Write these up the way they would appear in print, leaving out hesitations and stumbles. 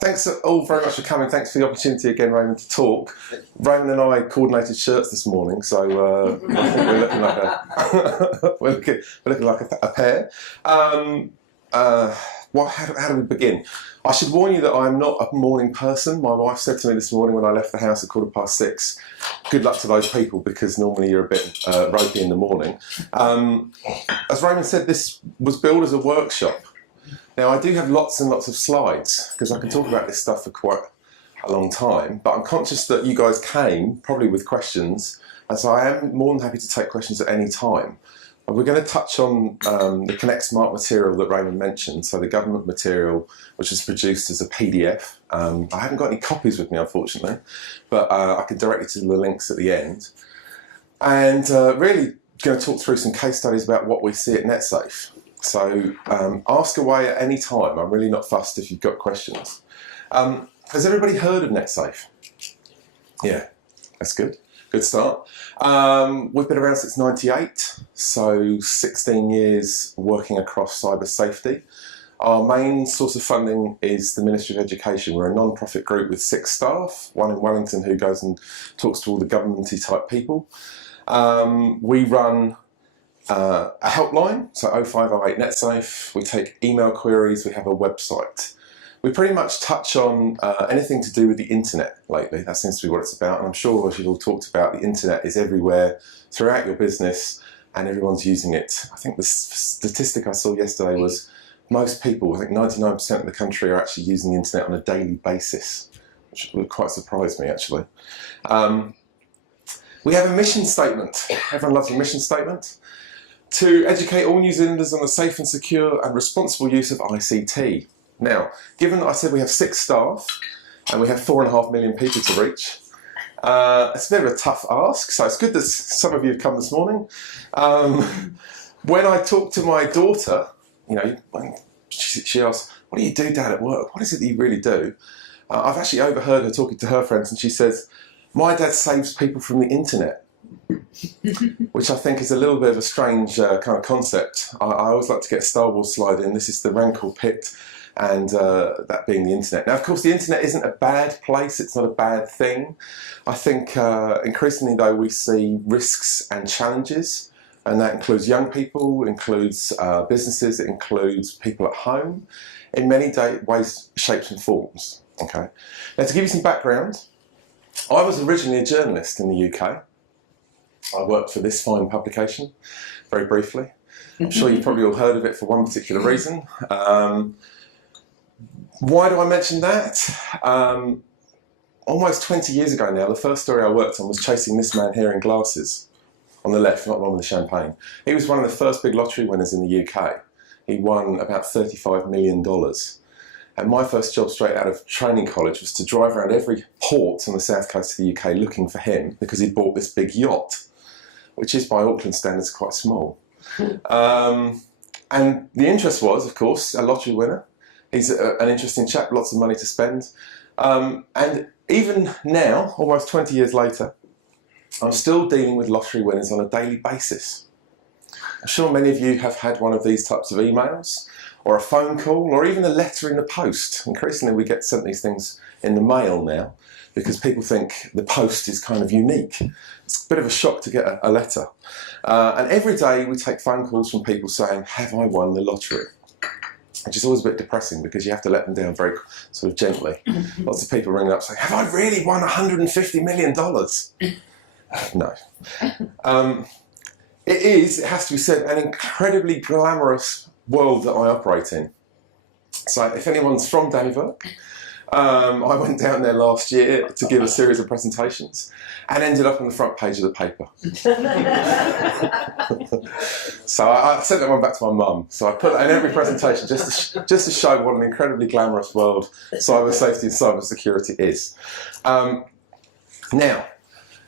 Thanks all very much for coming. Thanks for the opportunity again, Raymond, to talk. Raymond and I coordinated shirts this morning, so I think we're looking like we're looking like a pair. How do we begin? I should warn you that I'm not a morning person. My wife said to me this morning when I left the house at 6:15, good luck to those people because normally you're a bit ropey in the morning. As Raymond said, this was billed as a workshop. Now, I do have lots and lots of slides because I can talk about this stuff for quite a long time, but I'm conscious that you guys came probably with questions, and so I am more than happy to take questions at any time. And we're going to touch on the Connect Smart material that Raymond mentioned, so the government material which is produced as a PDF. I haven't got any copies with me, unfortunately, but I can direct you to the links at the end. And really going to talk through some case studies about what we see at NetSafe. So ask away at any time. I'm really not fussed if you've got questions. Has everybody heard of NetSafe? Yeah, that's good. Good start. We've been around since '98, so 16 years working across cyber safety. Our main source of funding is the Ministry of Education. We're a non-profit group with 6 staff, one in Wellington who goes and talks to all the governmenty type people. We run a helpline, so 0508 NetSafe. We take email queries, we have a website. We pretty much touch on anything to do with the internet lately. That seems to be what it's about, and I'm sure as you've all talked about, the internet is everywhere throughout your business and everyone's using it. I think the statistic I saw yesterday was most people, I think 99% of the country, are actually using the internet on a daily basis, which would quite surprise me actually. We have a mission statement. Everyone loves a mission statement. To educate all New Zealanders on the safe and secure and responsible use of ICT. Now, given that I said we have 6 staff and we have 4.5 million people to reach, it's a bit of a tough ask, so it's good that some of you have come this morning. When I talked to my daughter, you know, when she asked, "What do you do, Dad, at work? What is it that you really do?" I've actually overheard her talking to her friends, and she says, "My dad saves people from the internet." Which I think is a little bit of a strange kind of concept. I always like to get a Star Wars slide in. This is the Rancor pit, and that being the internet. Now, of course, the internet isn't a bad place. It's not a bad thing. I think increasingly, though, we see risks and challenges, and that includes young people, includes businesses, it includes people at home, in many ways, shapes and forms. Okay. Now, to give you some background, I was originally a journalist in the UK. I worked for this fine publication, very briefly. I'm sure you've probably all heard of it for one particular reason. Why do I mention that? Almost 20 years ago now, the first story I worked on was chasing this man here in glasses, on the left, not the one with the champagne. He was one of the first big lottery winners in the UK. He won about $35 million. And my first job straight out of training college was to drive around every port on the south coast of the UK looking for him because he'd bought this big yacht, which is by Auckland standards quite small. And the interest was, of course, a lottery winner. He's an interesting chap, lots of money to spend. And even now, almost 20 years later, I'm still dealing with lottery winners on a daily basis. I'm sure many of you have had one of these types of emails, or a phone call, or even a letter in the post. Increasingly we get sent these things in the mail now because people think the post is kind of unique. It's a bit of a shock to get a letter. And every day we take phone calls from people saying, "Have I won the lottery?" Which is always a bit depressing because you have to let them down very sort of gently. Lots of people ring up saying, "Have I really won $150 million? No. It has to be said, an incredibly glamorous world that I operate in. So if anyone's from Dannevirke, I went down there last year to give a series of presentations and ended up on the front page of the paper. So I sent that one back to my mum. So I put that in every presentation just to show what an incredibly glamorous world cyber safety and cyber security is. Now,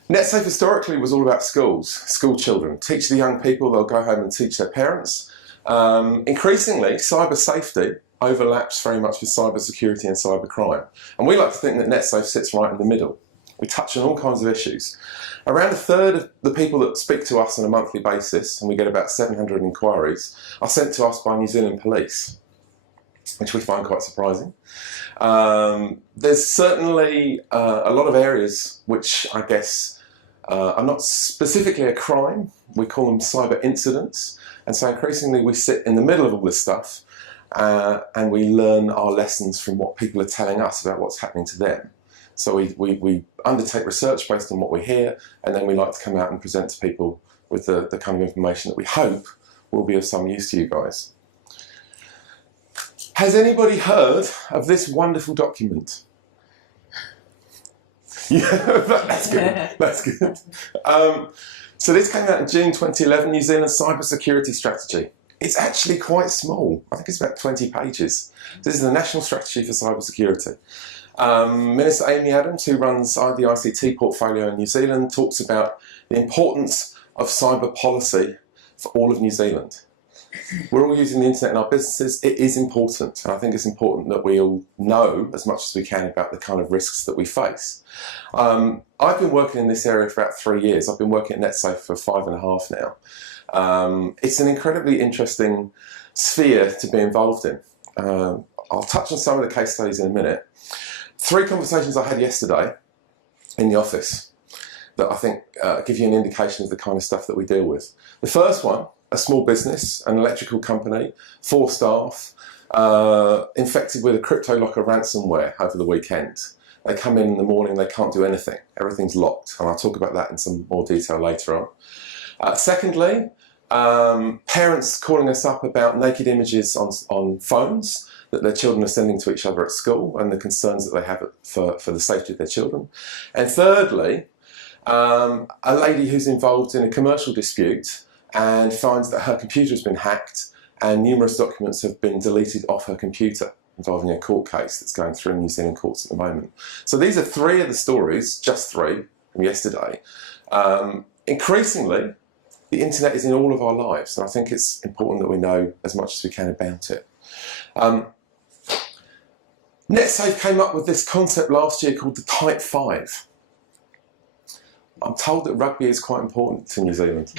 NetSafe historically was all about schools, school children. Teach the young people, they'll go home and teach their parents. Increasingly, cyber safety overlaps very much with cyber security and cyber crime. And we like to think that NetSafe sits right in the middle. We touch on all kinds of issues. Around a third of the people that speak to us on a monthly basis, and we get about 700 inquiries, are sent to us by New Zealand Police. which we find quite surprising. There's certainly a lot of areas which I guess are not specifically a crime. We call them cyber incidents. And so increasingly we sit in the middle of all this stuff and we learn our lessons from what people are telling us about what's happening to them. So we undertake research based on what we hear, and then we like to come out and present to people with the kind of information that we hope will be of some use to you guys. Has anybody heard of this wonderful document? Yeah, that's good. That's good. So this came out in June 2011, New Zealand CyberSecurity Strategy. It's actually quite small. I think it's about 20 pages. This is the National Strategy for Cybersecurity. Minister Amy Adams, who runs the ICT portfolio in New Zealand, talks about the importance of cyber policy for all of New Zealand. We're all using the internet in our businesses. It is important, and I think it's important that we all know as much as we can about the kind of risks that we face. I've been working in this area for about 3 years. I've been working at NetSafe for 5.5 now. It's an incredibly interesting sphere to be involved in. I'll touch on some of the case studies in a minute. 3 conversations I had yesterday in the office that I think give you an indication of the kind of stuff that we deal with. The first one, a small business, an electrical company, 4 staff, infected with a CryptoLocker ransomware over the weekend. They come in the morning, they can't do anything. Everything's locked, and I'll talk about that in some more detail later on. Secondly, parents calling us up about naked images on phones that their children are sending to each other at school and the concerns that they have for the safety of their children. And thirdly, a lady who's involved in a commercial dispute and finds that her computer has been hacked and numerous documents have been deleted off her computer involving a court case that's going through in New Zealand courts at the moment. So these are 3 of the stories, just 3 from yesterday. Increasingly, the internet is in all of our lives, and I think it's important that we know as much as we can about it. NetSafe came up with this concept last year called the Type 5. I'm told that rugby is quite important to New Zealand.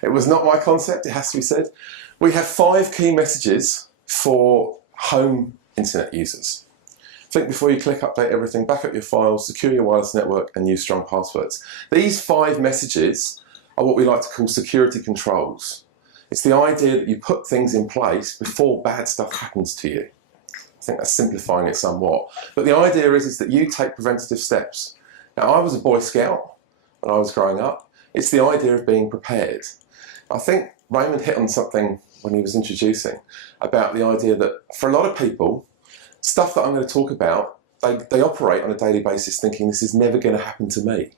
It was not my concept, it has to be said. We have 5 key messages for home internet users. Think before you click update everything, back up your files, secure your wireless network, and use strong passwords. These 5 messages are what we like to call security controls. It's the idea that you put things in place before bad stuff happens to you. I think that's simplifying it somewhat. But the idea is that you take preventative steps. Now, I was a Boy Scout when I was growing up. It's the idea of being prepared. I think Raymond hit on something when he was introducing about the idea that for a lot of people, stuff that I'm going to talk about, they operate on a daily basis thinking this is never going to happen to me.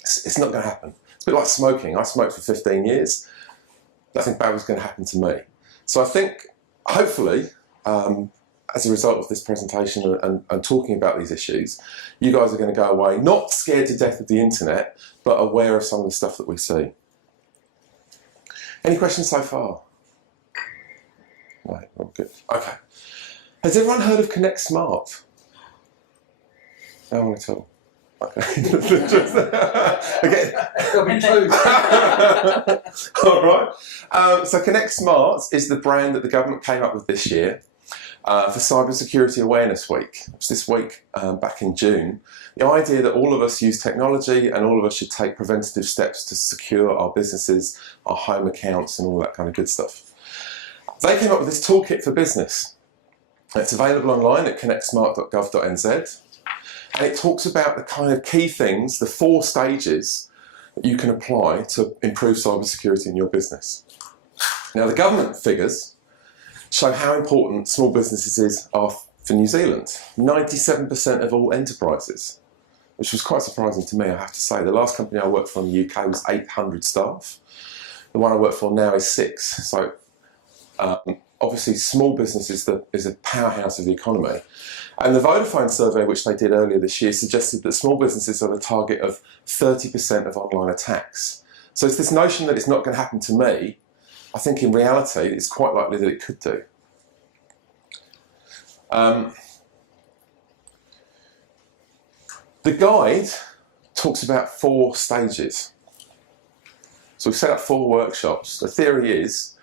It's not going to happen. It's a bit like smoking. I smoked for 15 years. Nothing bad was going to happen to me. So I think, hopefully, as a result of this presentation and talking about these issues, you guys are going to go away not scared to death of the internet, but aware of some of the stuff that we see. Any questions so far? Right, well, good. Okay. Has everyone heard of Connect Smart? No one at all. Okay. Again. All right. So Connect Smart is the brand that the government came up with this year for Cybersecurity Awareness Week. It was this week back in June. The idea that all of us use technology and all of us should take preventative steps to secure our businesses, our home accounts, and all that kind of good stuff. They came up with this toolkit for business. It's available online at connectsmart.gov.nz, and it talks about the kind of key things, the 4 stages that you can apply to improve cybersecurity in your business. Now, the government figures show how important small businesses are for New Zealand. 97% of all enterprises, which was quite surprising to me, I have to say. The last company I worked for in the UK was 800 staff. The one I work for now is 6. So obviously small business is a powerhouse of the economy. And the Vodafone survey, which they did earlier this year, suggested that small businesses are the target of 30% of online attacks. So it's this notion that it's not going to happen to me. I think in reality, it's quite likely that it could do. The guide talks about 4 stages. So we've set up 4 workshops. The theory is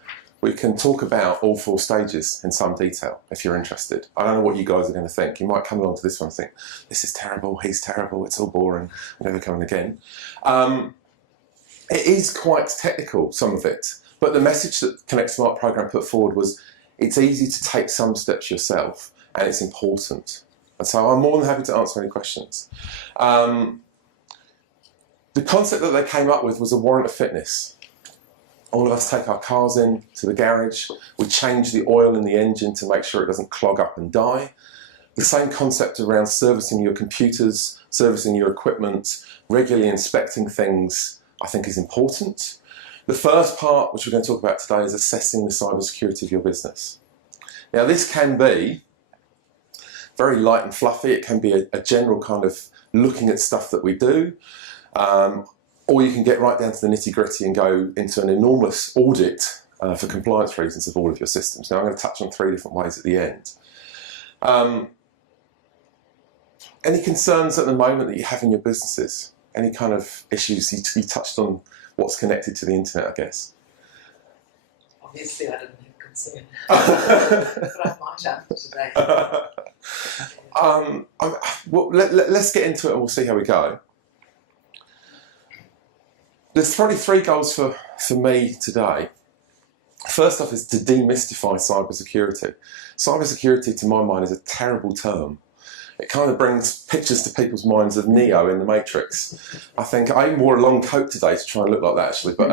we can talk about all 4 stages in some detail if you're interested. I don't know what you guys are going to think. You might come along to this one and think, this is terrible, he's terrible, it's all boring, I'm never coming again. It is quite technical, some of it, but the message that Connect Smart program put forward was it's easy to take some steps yourself and it's important. And so I'm more than happy to answer any questions. The concept that they came up with was a warrant of fitness. All of us take our cars in to the garage, we change the oil in the engine to make sure it doesn't clog up and die. The same concept around servicing your computers, servicing your equipment, regularly inspecting things, I think is important. The first part, which we're going to talk about today, is assessing the cybersecurity of your business. Now this can be very light and fluffy, it can be a general kind of looking at stuff that we do, or you can get right down to the nitty-gritty and go into an enormous audit for compliance reasons of all of your systems. Now I'm going to touch on 3 different ways at the end. Any concerns at the moment that you have in your businesses? Any kind of issues? You touched on what's connected to the internet, I guess. Obviously I didn't have concern, but I might have today. Well, let's get into it and we'll see how we go. There's probably 3 goals for me today. First off is to demystify cybersecurity. Cybersecurity, to my mind, is a terrible term. It kind of brings pictures to people's minds of Neo in the Matrix. I think I wore a long coat today to try and look like that, actually. But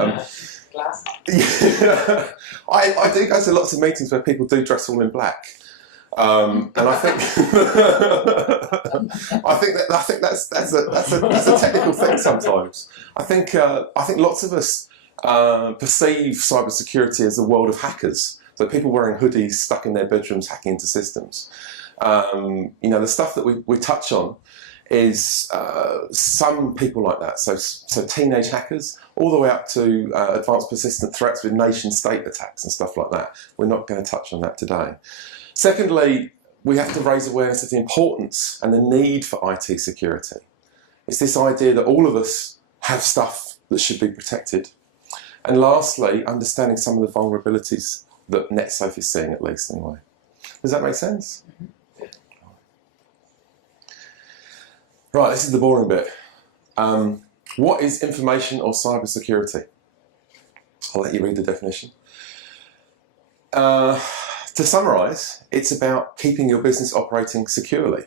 yeah, I do go to lots of meetings where people do dress all in black. And I think I think that's a technical thing sometimes. I think lots of us perceive cybersecurity as a world of hackers. So people wearing hoodies, stuck in their bedrooms, hacking into systems. You know, the stuff that we touch on is some people like that. So teenage hackers, all the way up to advanced persistent threats with nation-state attacks and stuff like that. We're not going to touch on that today. Secondly, we have to raise awareness of the importance and the need for IT security. It's this idea that all of us have stuff that should be protected. And lastly, understanding some of the vulnerabilities that NetSafe is seeing, at least anyway. Does that make sense? Mm-hmm. Right, this is the boring bit. What is information or cybersecurity? I'll let you read the definition. To summarise, it's about keeping your business operating securely.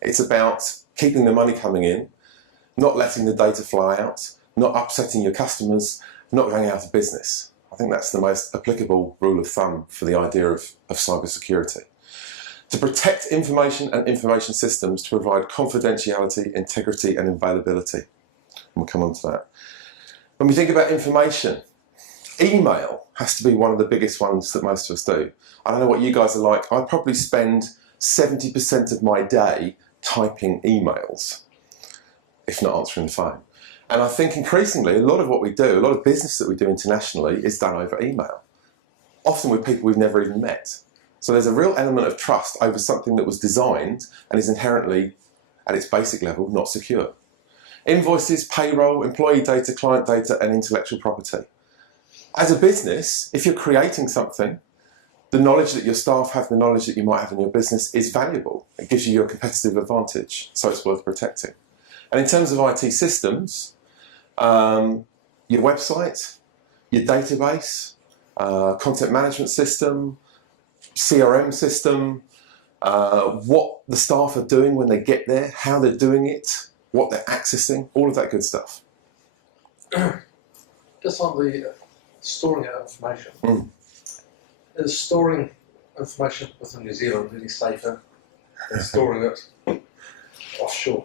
It's about keeping the money coming in, not letting the data fly out, not upsetting your customers, not going out of business. I think that's the most applicable rule of thumb for the idea of cybersecurity. To protect information and information systems to provide confidentiality, integrity and availability. And we'll come on to that. When we think about information, email has to be one of the biggest ones that most of us do. I don't know what you guys are like. I probably spend 70% of my day typing emails, if not answering the phone. And I think increasingly, a lot of what we do, a lot of business that we do internationally is done over email, often with people we've never even met. So there's a real element of trust over something that was designed and is inherently, at its basic level, not secure. Invoices, payroll, employee data, client data, and intellectual property. As a business, if you're creating something, the knowledge that your staff have, the knowledge that you might have in your business is valuable. It gives you your competitive advantage, so it's worth protecting. And in terms of IT systems, your website, your database, content management system, CRM system, what the staff are doing when they get there, how they're doing it, what they're accessing, all of that good stuff. Just on the storing our information. Is storing information within New Zealand really safer than storing it offshore?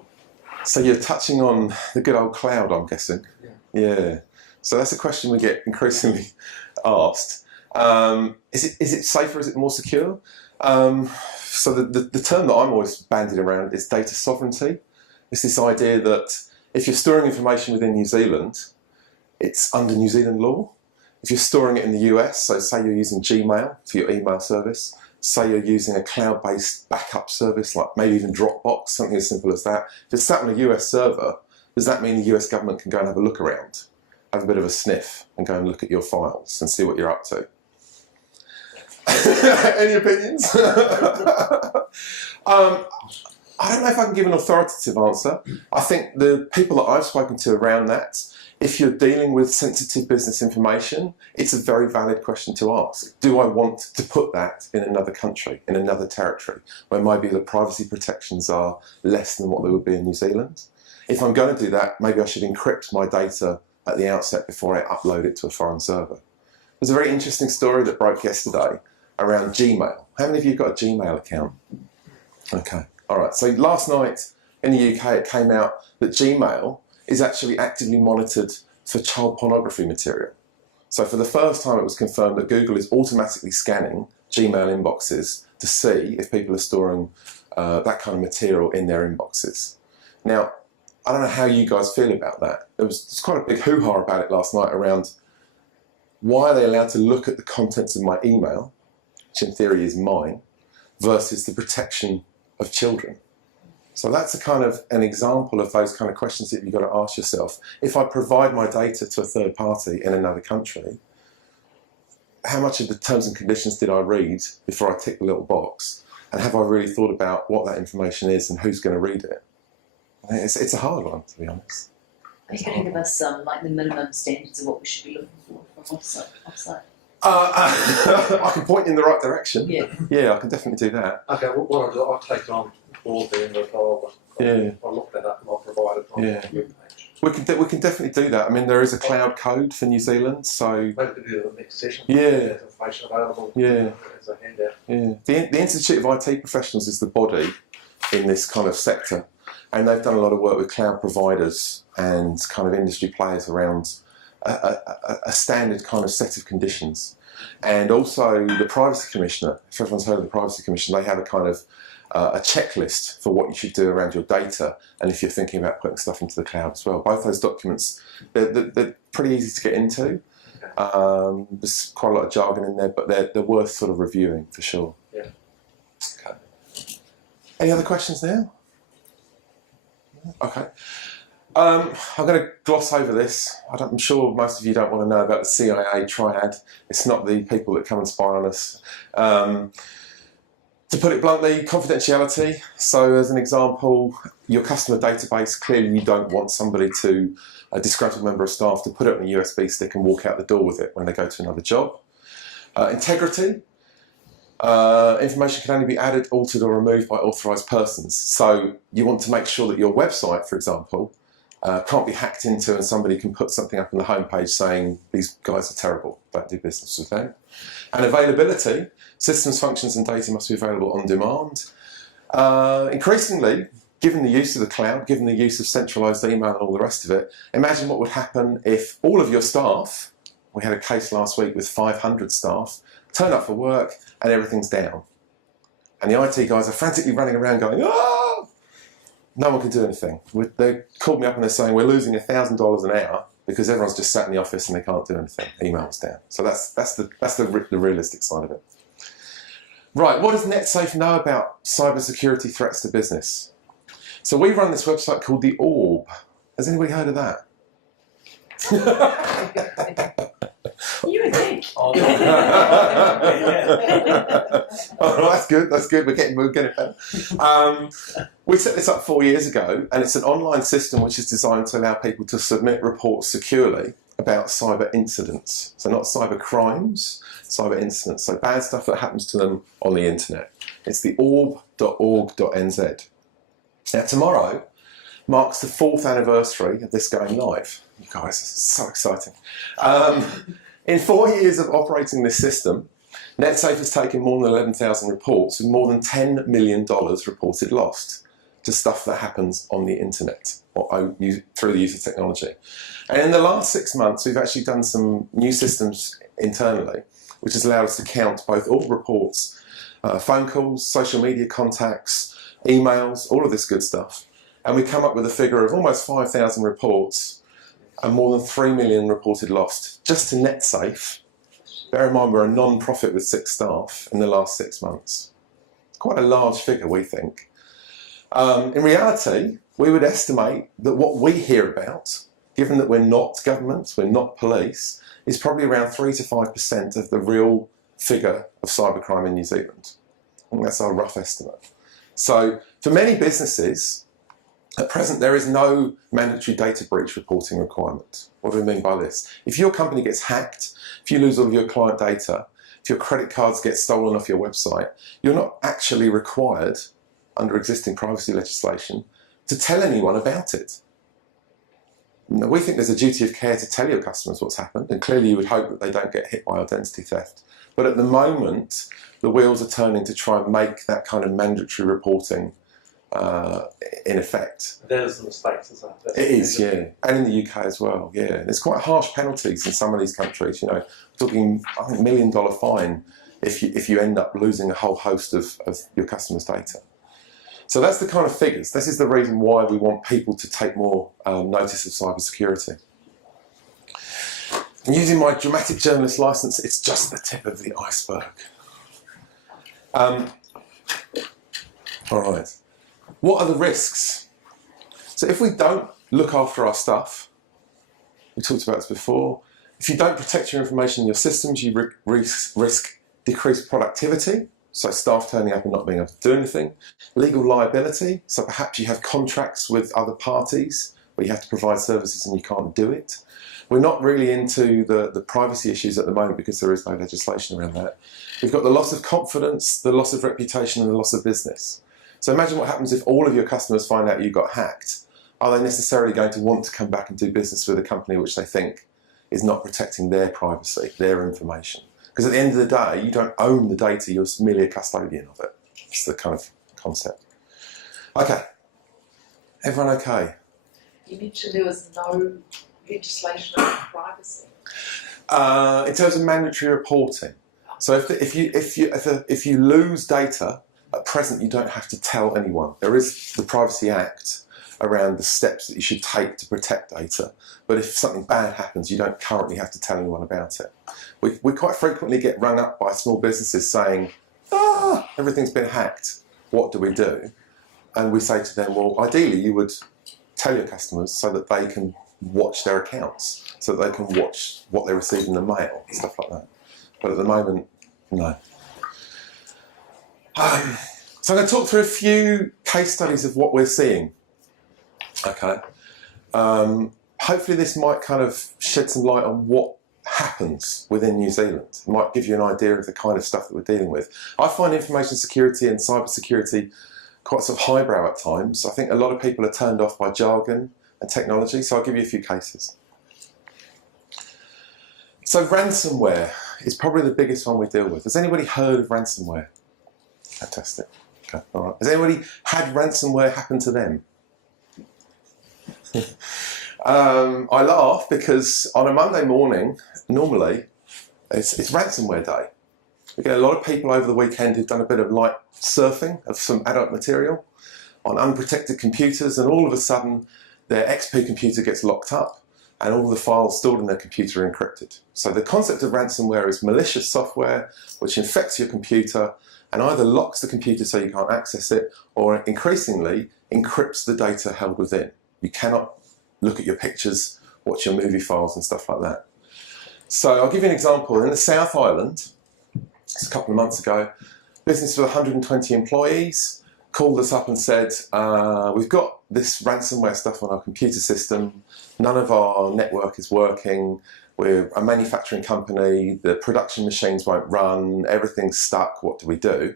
So you're touching on the good old cloud, I'm guessing. Yeah. So that's a question we get increasingly asked. Is it safer? Is it more secure? So the term that I'm always bandied around is data sovereignty. It's this idea that if you're storing information within New Zealand, it's under New Zealand law. If you're storing it in the US, so say you're using Gmail for your email service, say you're using a cloud-based backup service, like maybe even Dropbox, something as simple as that. If it's sat on a US server, does that mean the US government can go and have a look around, have a bit of a sniff, and go and look at your files and see what you're up to? Any opinions? I don't know if I can give an authoritative answer. I think the people that I've spoken to around that, if you're dealing with sensitive business information, it's a very valid question to ask. Do I want to put that in another country, in another territory, where maybe the privacy protections are less than what they would be in New Zealand? If I'm going to do that, maybe I should encrypt my data at the outset before I upload it to a foreign server. There's a very interesting story that broke yesterday around Gmail. How many of you have got a Gmail account? Okay. All right, so last night in the UK it came out that Gmail is actually actively monitored for child pornography material. So for the first time it was confirmed that Google is automatically scanning Gmail inboxes to see if people are storing that kind of material in their inboxes. Now, I don't know how you guys feel about that. There's quite a big hoo-ha about it last night around why are they allowed to look at the contents of my email, which in theory is mine, versus the protection of children. So that's an example of those kind of questions that you've got to ask yourself. If I provide my data to a third party in another country, how much of the terms and conditions did I read before I tick the little box? And have I really thought about what that information is and who's going to read it? It's a hard one, to be honest. Are you going to give us like the minimum standards of what we should be looking for from offsite? I can point in the right direction. Yeah, I can definitely do that. Okay, what I'll do, I'll take it on board then, I'll look that up and I'll provide it on the web page. We can definitely do that. I mean, there is a cloud code for New Zealand, so Maybe we could do that next session. Yeah. That information available as a handout. The Institute of IT Professionals is the body in this kind of sector, and they've done a lot of work with cloud providers and kind of industry players around a standard kind of set of conditions. And also the Privacy Commissioner, if everyone's heard of the Privacy Commissioner, they have a kind of a checklist for what you should do around your data and if you're thinking about putting stuff into the cloud as well. Both those documents, they're pretty easy to get into. There's quite a lot of jargon in there, but they're worth sort of reviewing for sure. Yeah. Okay. Any other questions now? Okay. I'm going to gloss over this. I'm sure most of you don't want to know about the CIA triad. It's not the people that come and spy on us. To put it bluntly, confidentiality. So as an example, your customer database, clearly you don't want somebody to, a disgruntled member of staff, to put it on a USB stick and walk out the door with it when they go to another job. Integrity. Information can only be added, altered or removed by authorised persons. So you want to make sure that your website, for example, can't be hacked into and somebody can put something up on the homepage saying these guys are terrible, don't do business with them. And availability, systems, functions and data must be available on demand. Increasingly, given the use of the cloud, given the use of centralised email and all the rest of it, imagine what would happen if all of your staff, we had a case last week with 500 staff, turn up for work and everything's down. And the IT guys are frantically running around going, "Ah!" No one can do anything. They called me up and they're saying, we're losing $1,000 an hour because everyone's just sat in the office and they can't do anything. Email's down. So that's the realistic side of it. Right, what does NetSafe know about cybersecurity threats to business? So we run this website called The Orb. Has anybody heard of that? You would think. Oh, that's good. We're getting better. We set this up 4 years ago, and it's an online system which is designed to allow people to submit reports securely about cyber incidents. So not cyber crimes, cyber incidents. So bad stuff that happens to them on the internet. It's the orb.org.nz. Now tomorrow marks the 4th anniversary of this going live. You guys, this is so exciting. In 4 years of operating this system, NetSafe has taken more than 11,000 reports with more than $10 million reported lost to stuff that happens on the internet or through the use of technology. And in the last 6 months, we've actually done some new systems internally, which has allowed us to count both all reports, phone calls, social media contacts, emails, all of this good stuff. And we come up with a figure of almost 5,000 reports and more than 3 million reported lost just to NetSafe. Bear in mind we're a non-profit with 6 staff in the last 6 months. Quite a large figure, we think. In reality, we would estimate that what we hear about, given that we're not government, we're not police, is probably around 3 to 5% of the real figure of cybercrime in New Zealand. I think that's our rough estimate. So for many businesses, at present there is no mandatory data breach reporting requirement. What do we mean by this? If your company gets hacked, if you lose all of your client data, if your credit cards get stolen off your website, you're not actually required, under existing privacy legislation, to tell anyone about it. Now, we think there's a duty of care to tell your customers what's happened, and clearly you would hope that they don't get hit by identity theft. But at the moment, the wheels are turning to try and make that kind of mandatory reporting in effect. There's the States, isn't it? It is, yeah. And in the UK as well, yeah. There's quite harsh penalties in some of these countries, you know, talking, I think, $1 million fine if you end up losing a whole host of your customers' data. So that's the kind of figures. This is the reason why we want people to take more notice of cybersecurity. And using my dramatic journalist license, it's just the tip of the iceberg. All right. What are the risks? So if we don't look after our stuff, we talked about this before, if you don't protect your information in your systems, you risk decreased productivity, so staff turning up and not being able to do anything, legal liability, so perhaps you have contracts with other parties where you have to provide services and you can't do it. We're not really into the privacy issues at the moment because there is no legislation around that. We've got the loss of confidence, the loss of reputation and the loss of business. So imagine what happens if all of your customers find out you got hacked. Are they necessarily going to want to come back and do business with a company which they think is not protecting their privacy, their information? Because at the end of the day, you don't own the data, you're merely a custodian of it. It's the kind of concept. Okay. Everyone okay? You mentioned there was no legislation on privacy. In terms of mandatory reporting. So if you lose data, at present you don't have to tell anyone. There is the Privacy Act around the steps that you should take to protect data. But if something bad happens, you don't currently have to tell anyone about it. We quite frequently get rung up by small businesses saying, everything's been hacked, what do we do? And we say to them, well, ideally you would tell your customers so that they can watch their accounts, so that they can watch what they receive in the mail, stuff like that. But at the moment, no. So I'm going to talk through a few case studies of what we're seeing. Okay. Hopefully this might kind of shed some light on what happens within New Zealand. It might give you an idea of the kind of stuff that we're dealing with. I find information security and cybersecurity quite sort of highbrow at times. I think a lot of people are turned off by jargon and technology, so I'll give you a few cases. So ransomware is probably the biggest one we deal with. Has anybody heard of ransomware? Fantastic. Okay, all right. Has anybody had ransomware happen to them? I laugh because on a Monday morning, normally, it's ransomware day. We get a lot of people over the weekend who've done a bit of light surfing of some adult material on unprotected computers, and all of a sudden their XP computer gets locked up and all the files stored in their computer are encrypted. So the concept of ransomware is malicious software which infects your computer and either locks the computer so you can't access it, or increasingly encrypts the data held within. You cannot look at your pictures, watch your movie files and stuff like that. So I'll give you an example. In the South Island, it's a couple of months ago, business with 120 employees called us up and said, we've got this ransomware stuff on our computer system, none of our network is working, we're a manufacturing company, the production machines won't run, everything's stuck, what do we do?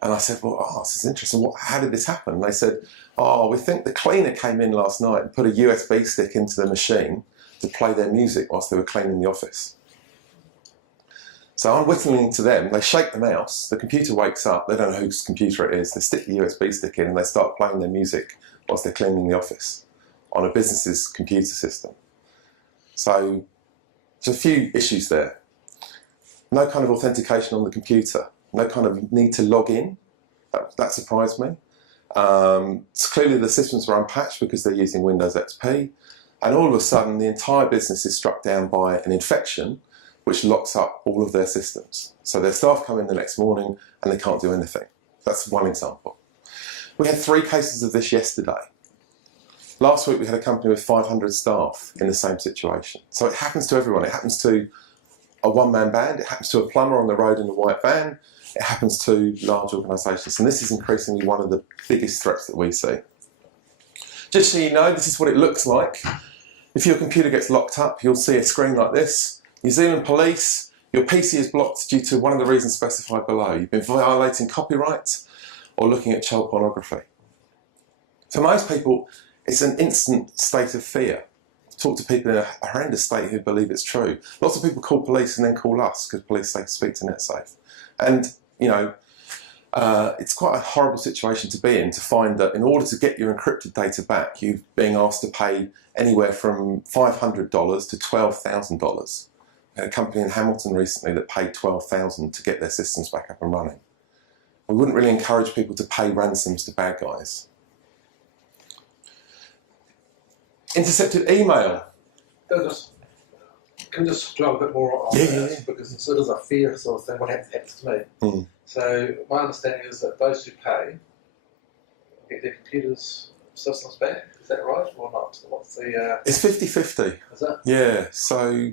And I said, well, this is interesting, how did this happen? And they said, we think the cleaner came in last night and put a USB stick into the machine to play their music whilst they were cleaning the office. So unwittingly to them, they shake the mouse, the computer wakes up, they don't know whose computer it is, they stick the USB stick in and they start playing their music whilst they're cleaning the office on a business's computer system. So there's a few issues there. No kind of authentication on the computer, no kind of need to log in, that surprised me. So clearly the systems were unpatched because they're using Windows XP, and all of a sudden the entire business is struck down by an infection which locks up all of their systems. So their staff come in the next morning and they can't do anything. That's one example. We had 3 cases of this yesterday. Last week we had a company with 500 staff in the same situation. So it happens to everyone. It happens to a one-man band. It happens to a plumber on the road in a white van. It happens to large organisations. And this is increasingly one of the biggest threats that we see. Just so you know, this is what it looks like. If your computer gets locked up, you'll see a screen like this. New Zealand Police, your PC is blocked due to one of the reasons specified below. You've been violating copyright or looking at child pornography. For most people, it's an instant state of fear. Talk to people in a horrendous state who believe it's true. Lots of people call police and then call us because police say speak to NetSafe. And, you know, it's quite a horrible situation to be in, to find that in order to get your encrypted data back, you're being asked to pay anywhere from $500 to $12,000. I had a company in Hamilton recently that paid $12,000 to get their systems back up and running. We wouldn't really encourage people to pay ransoms to bad guys. Intercepted email. Can you just dwell a bit more on that? Because it's sort of a fear sort of thing, what happens to me. Mm. So my understanding is that those who pay get their computers systems back. Is that right or not? What's the? It's 50-50. Is it? Yeah. So.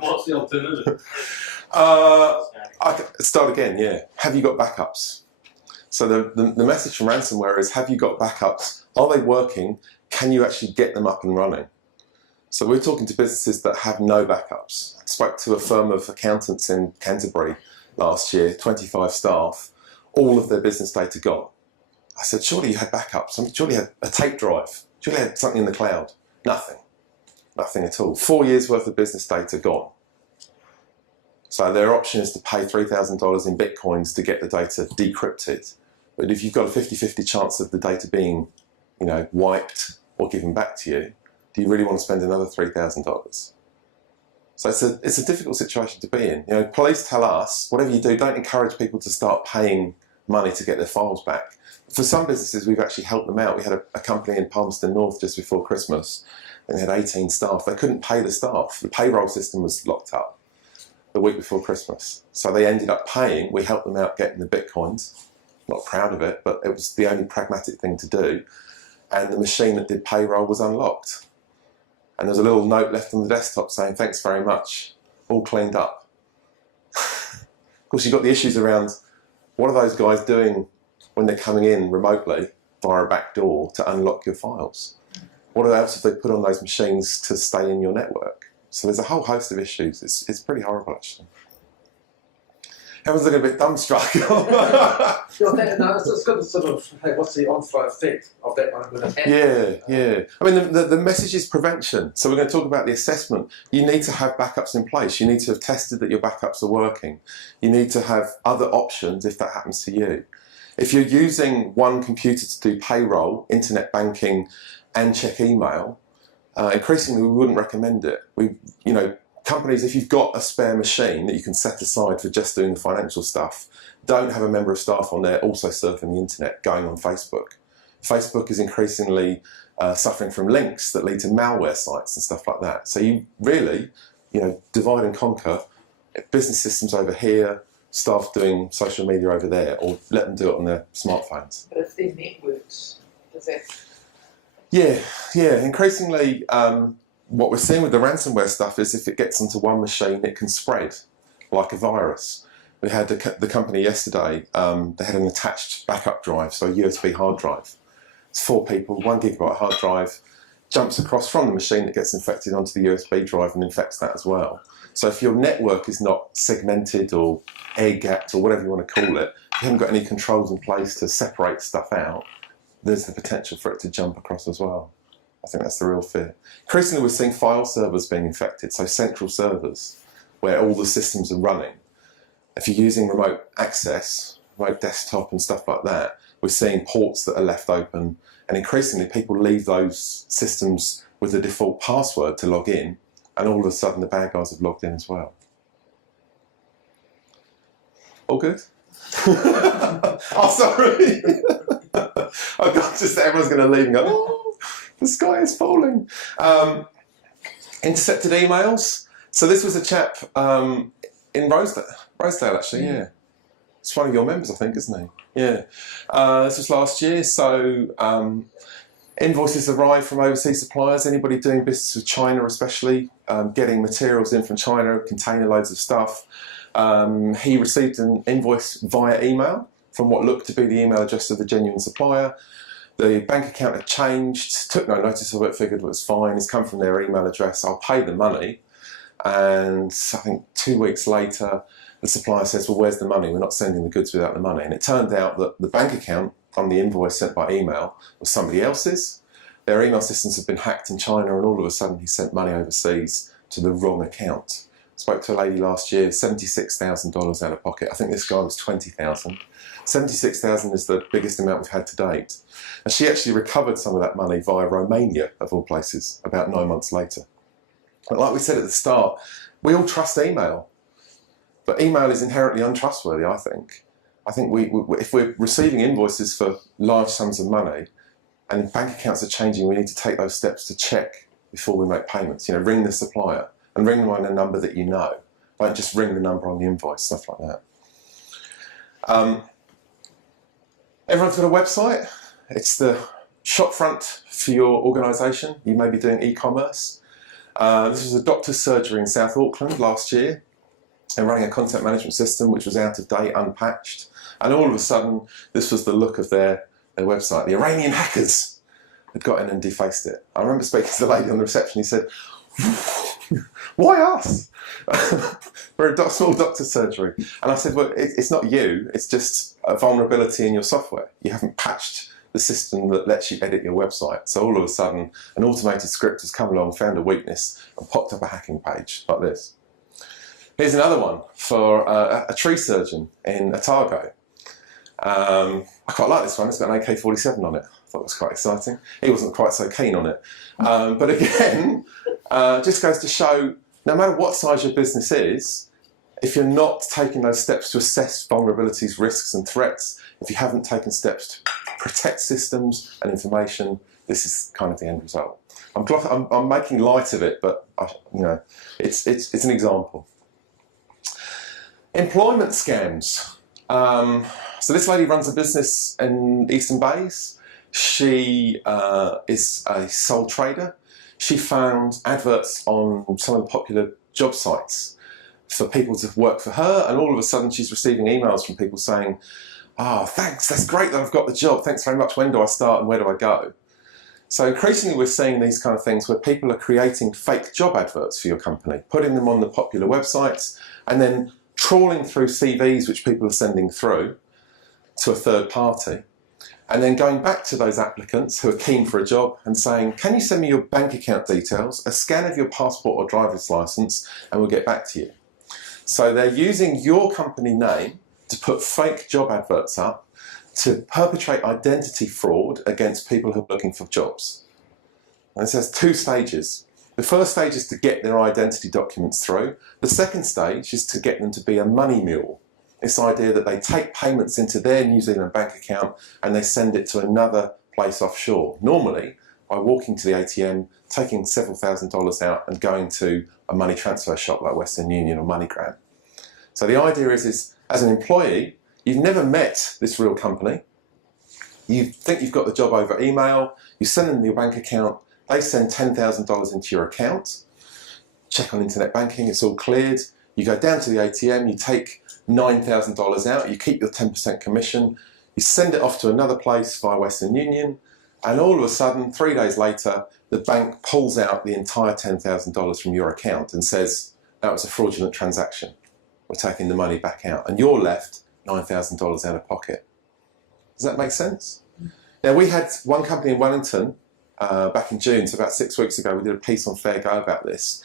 What's the alternative? I can start again. Yeah. Have you got backups? So the message from ransomware is: have you got backups? Are they working? Can you actually get them up and running? So we're talking to businesses that have no backups. I spoke to a firm of accountants in Canterbury last year, 25 staff, all of their business data gone. I said, surely you had backups. Surely you had a tape drive. Surely you had something in the cloud. Nothing. Nothing at all. 4 years worth of business data gone. So their option is to pay $3,000 in bitcoins to get the data decrypted. But if you've got a 50-50 chance of the data being, you know, wiped or given back to you, do you really want to spend another $3,000? So it's a difficult situation to be in. You know, police tell us, whatever you do, don't encourage people to start paying money to get their files back. For some businesses, we've actually helped them out. We had a company in Palmerston North just before Christmas, and they had 18 staff. They couldn't pay the staff. The payroll system was locked up the week before Christmas. So they ended up paying. We helped them out getting the bitcoins. Not proud of it, but it was the only pragmatic thing to do. And the machine that did payroll was unlocked. And there's a little note left on the desktop saying, thanks very much, all cleaned up. Of course, you've got the issues around, what are those guys doing when they're coming in remotely via a back door to unlock your files? What else have they put on those machines to stay in your network? So there's a whole host of issues. It's pretty horrible, actually. Everyone's looking a bit dumbstruck. No, it's got the sort of, hey, what's the on-flow effect of that one going to happen? Yeah. I mean, the message is prevention. So we're going to talk about the assessment. You need to have backups in place. You need to have tested that your backups are working. You need to have other options if that happens to you. If you're using one computer to do payroll, internet banking, and check email, increasingly we wouldn't recommend it. Companies, if you've got a spare machine that you can set aside for just doing the financial stuff, don't have a member of staff on there also surfing the internet, going on Facebook. Facebook is increasingly suffering from links that lead to malware sites and stuff like that. So you really, divide and conquer. Business systems over here, staff doing social media over there, or let them do it on their smartphones. But if they're networks, does that? Yeah. Increasingly, what we're seeing with the ransomware stuff is if it gets onto one machine, it can spread like a virus. We had the company yesterday, they had an attached backup drive, so a USB hard drive. It's 4 people, 1 gigabyte hard drive, jumps across from the machine that gets infected onto the USB drive and infects that as well. So if your network is not segmented or air-gapped or whatever you want to call it, if you haven't got any controls in place to separate stuff out, there's the potential for it to jump across as well. I think that's the real fear. Increasingly, we're seeing file servers being infected, so central servers, where all the systems are running. If you're using remote access, remote desktop and stuff like that, we're seeing ports that are left open, and increasingly people leave those systems with a default password to log in, and all of a sudden the bad guys have logged in as well. All good? Oh, sorry. I've got just everyone's going to leave and go, oh, the sky is falling. Intercepted emails. So this was a chap in Rosedale actually, yeah. It's one of your members, I think, isn't he? Yeah. This was last year. So Invoices arrive from overseas suppliers, anybody doing business with China especially, getting materials in from China, container loads of stuff. He received an invoice via email from what looked to be the email address of the genuine supplier. The bank account had changed, took no notice of it, figured it was fine, it's come from their email address, I'll pay the money. And I think 2 weeks later, the supplier says, well, where's the money? We're not sending the goods without the money. And it turned out that the bank account on the invoice sent by email was somebody else's. Their email systems had been hacked in China, and all of a sudden he sent money overseas to the wrong account. Spoke to a lady last year, $76,000 out of pocket. I think this guy was 20,000. 76,000 is the biggest amount we've had to date. And she actually recovered some of that money via Romania, of all places, about 9 months later. But like we said at the start, we all trust email. But email is inherently untrustworthy, I think. I think if we're receiving invoices for large sums of money and bank accounts are changing, we need to take those steps to check before we make payments. You know, ring the supplier and ring them on a number that you know. Don't just ring the number on the invoice, stuff like that. Everyone's got a website. It's the shop front for your organisation. You may be doing e-commerce. This was a doctor's surgery in South Auckland last year. They're running a content management system which was out of date, unpatched. And all of a sudden, this was the look of their website. The Iranian hackers had got in and defaced it. I remember speaking to the lady on the reception. He said, why us? We're a small doctor's surgery. And I said, well, it's not you. It's just a vulnerability in your software. You haven't patched the system that lets you edit your website. So all of a sudden, an automated script has come along, found a weakness, and popped up a hacking page like this. Here's another one for a tree surgeon in Otago. I quite like this one. It's got an AK-47 on it. I thought it was quite exciting. He wasn't quite so keen on it. But again, just goes to show, no matter what size your business is, if you're not taking those steps to assess vulnerabilities, risks and threats, if you haven't taken steps to protect systems and information, this is kind of the end result. I'm making light of it, but it's an example. Employment scams. So this lady runs a business in Eastern Bays. She is a sole trader. She found adverts on some of the popular job sites for people to work for her, and all of a sudden she's receiving emails from people saying, thanks, that's great that I've got the job, thanks very much, when do I start and where do I go? So increasingly we're seeing these kind of things where people are creating fake job adverts for your company, putting them on the popular websites, and then trawling through CVs which people are sending through to a third party, and then going back to those applicants who are keen for a job and saying, can you send me your bank account details, a scan of your passport or driver's license, and we'll get back to you. So they're using your company name to put fake job adverts up to perpetrate identity fraud against people who are looking for jobs. And it says 2 stages. The first stage is to get their identity documents through. The second stage is to get them to be a money mule. This idea that they take payments into their New Zealand bank account and they send it to another place offshore. Normally, by walking to the ATM, taking several $1,000s out and going to a money transfer shop like Western Union or MoneyGram. So the idea is as an employee, you've never met this real company. You think you've got the job over email, you send them your bank account, they send $10,000 into your account, check on internet banking, it's all cleared. You go down to the ATM, you take $9,000 out, you keep your 10% commission, you send it off to another place via Western Union, and all of a sudden, 3 days later, the bank pulls out the entire $10,000 from your account and says, that was a fraudulent transaction. We're taking the money back out. And you're left $9,000 out of pocket. Does that make sense? Now, we had one company in Wellington back in June, so about 6 weeks ago, we did a piece on Fair Go about this.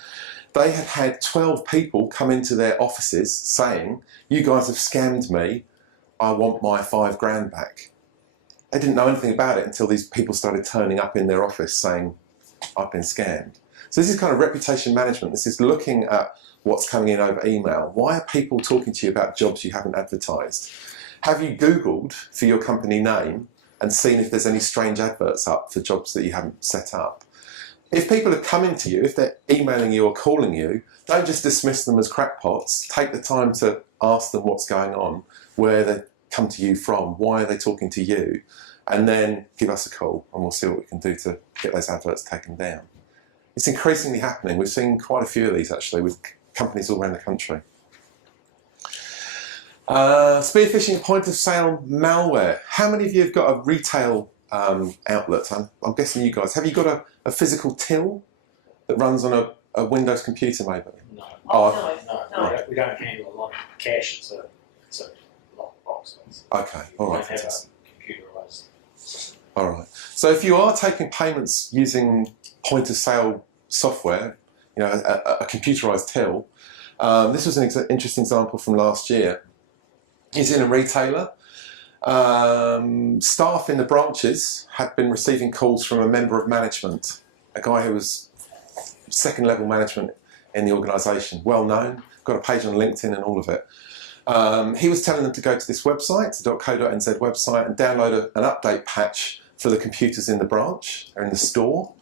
They had had 12 people come into their offices saying, you guys have scammed me, I want my $5,000 back. They didn't know anything about it until these people started turning up in their office saying, I've been scammed. So this is kind of reputation management. This is looking at what's coming in over email. Why are people talking to you about jobs you haven't advertised? Have you Googled for your company name and seen if there's any strange adverts up for jobs that you haven't set up? If people are coming to you, if they're emailing you or calling you, don't just dismiss them as crackpots. Take the time to ask them what's going on, where they're come to you from? Why are they talking to you? And then give us a call and we'll see what we can do to get those adverts taken down. It's increasingly happening. We've seen quite a few of these actually with companies all around the country. Spear phishing, point of sale malware. How many of you have got a retail outlet? I'm guessing you guys. Have you got a physical till that runs on a Windows computer maybe? No. Oh, No, we don't handle a lot of cash. It's a lockbox. okay, all right, We don't have fantastic. a computerised system. All right. So if you are taking payments using point of sale software, you know, a computerized till, this was an interesting example from last year. Is in a retailer. Staff in the branches had been receiving calls from a member of management, a guy who was second level management in the organisation, well known, got a page on LinkedIn and all of it. He was telling them to go to this website, the .co.nz website, and download an update patch for the computers in the branch or in the store.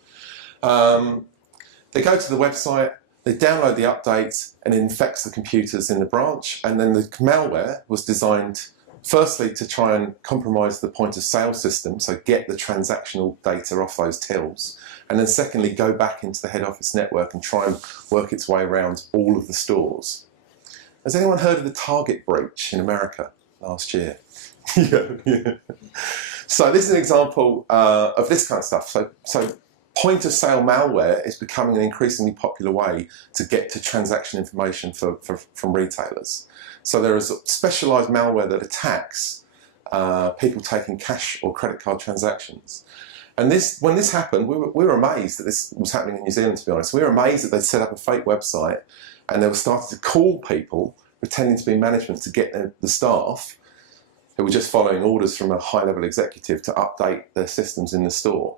They go to the website, they download the update, and it infects the computers in the branch. And then the malware was designed, firstly, to try and compromise the point of sale system, so get the transactional data off those tills. And then secondly, go back into the head office network and try and work its way around all of the stores. Has anyone heard of the Target breach in America last year? Yeah. So this is an example of this kind of stuff. So point of sale malware is becoming an increasingly popular way to get to transaction information from retailers. So there is specialised malware that attacks people taking cash or credit card transactions. And when this happened, we were amazed that this was happening in New Zealand, to be honest. We were amazed that they'd set up a fake website and they were starting to call people pretending to be management to get the staff who were just following orders from a high-level executive to update their systems in the store.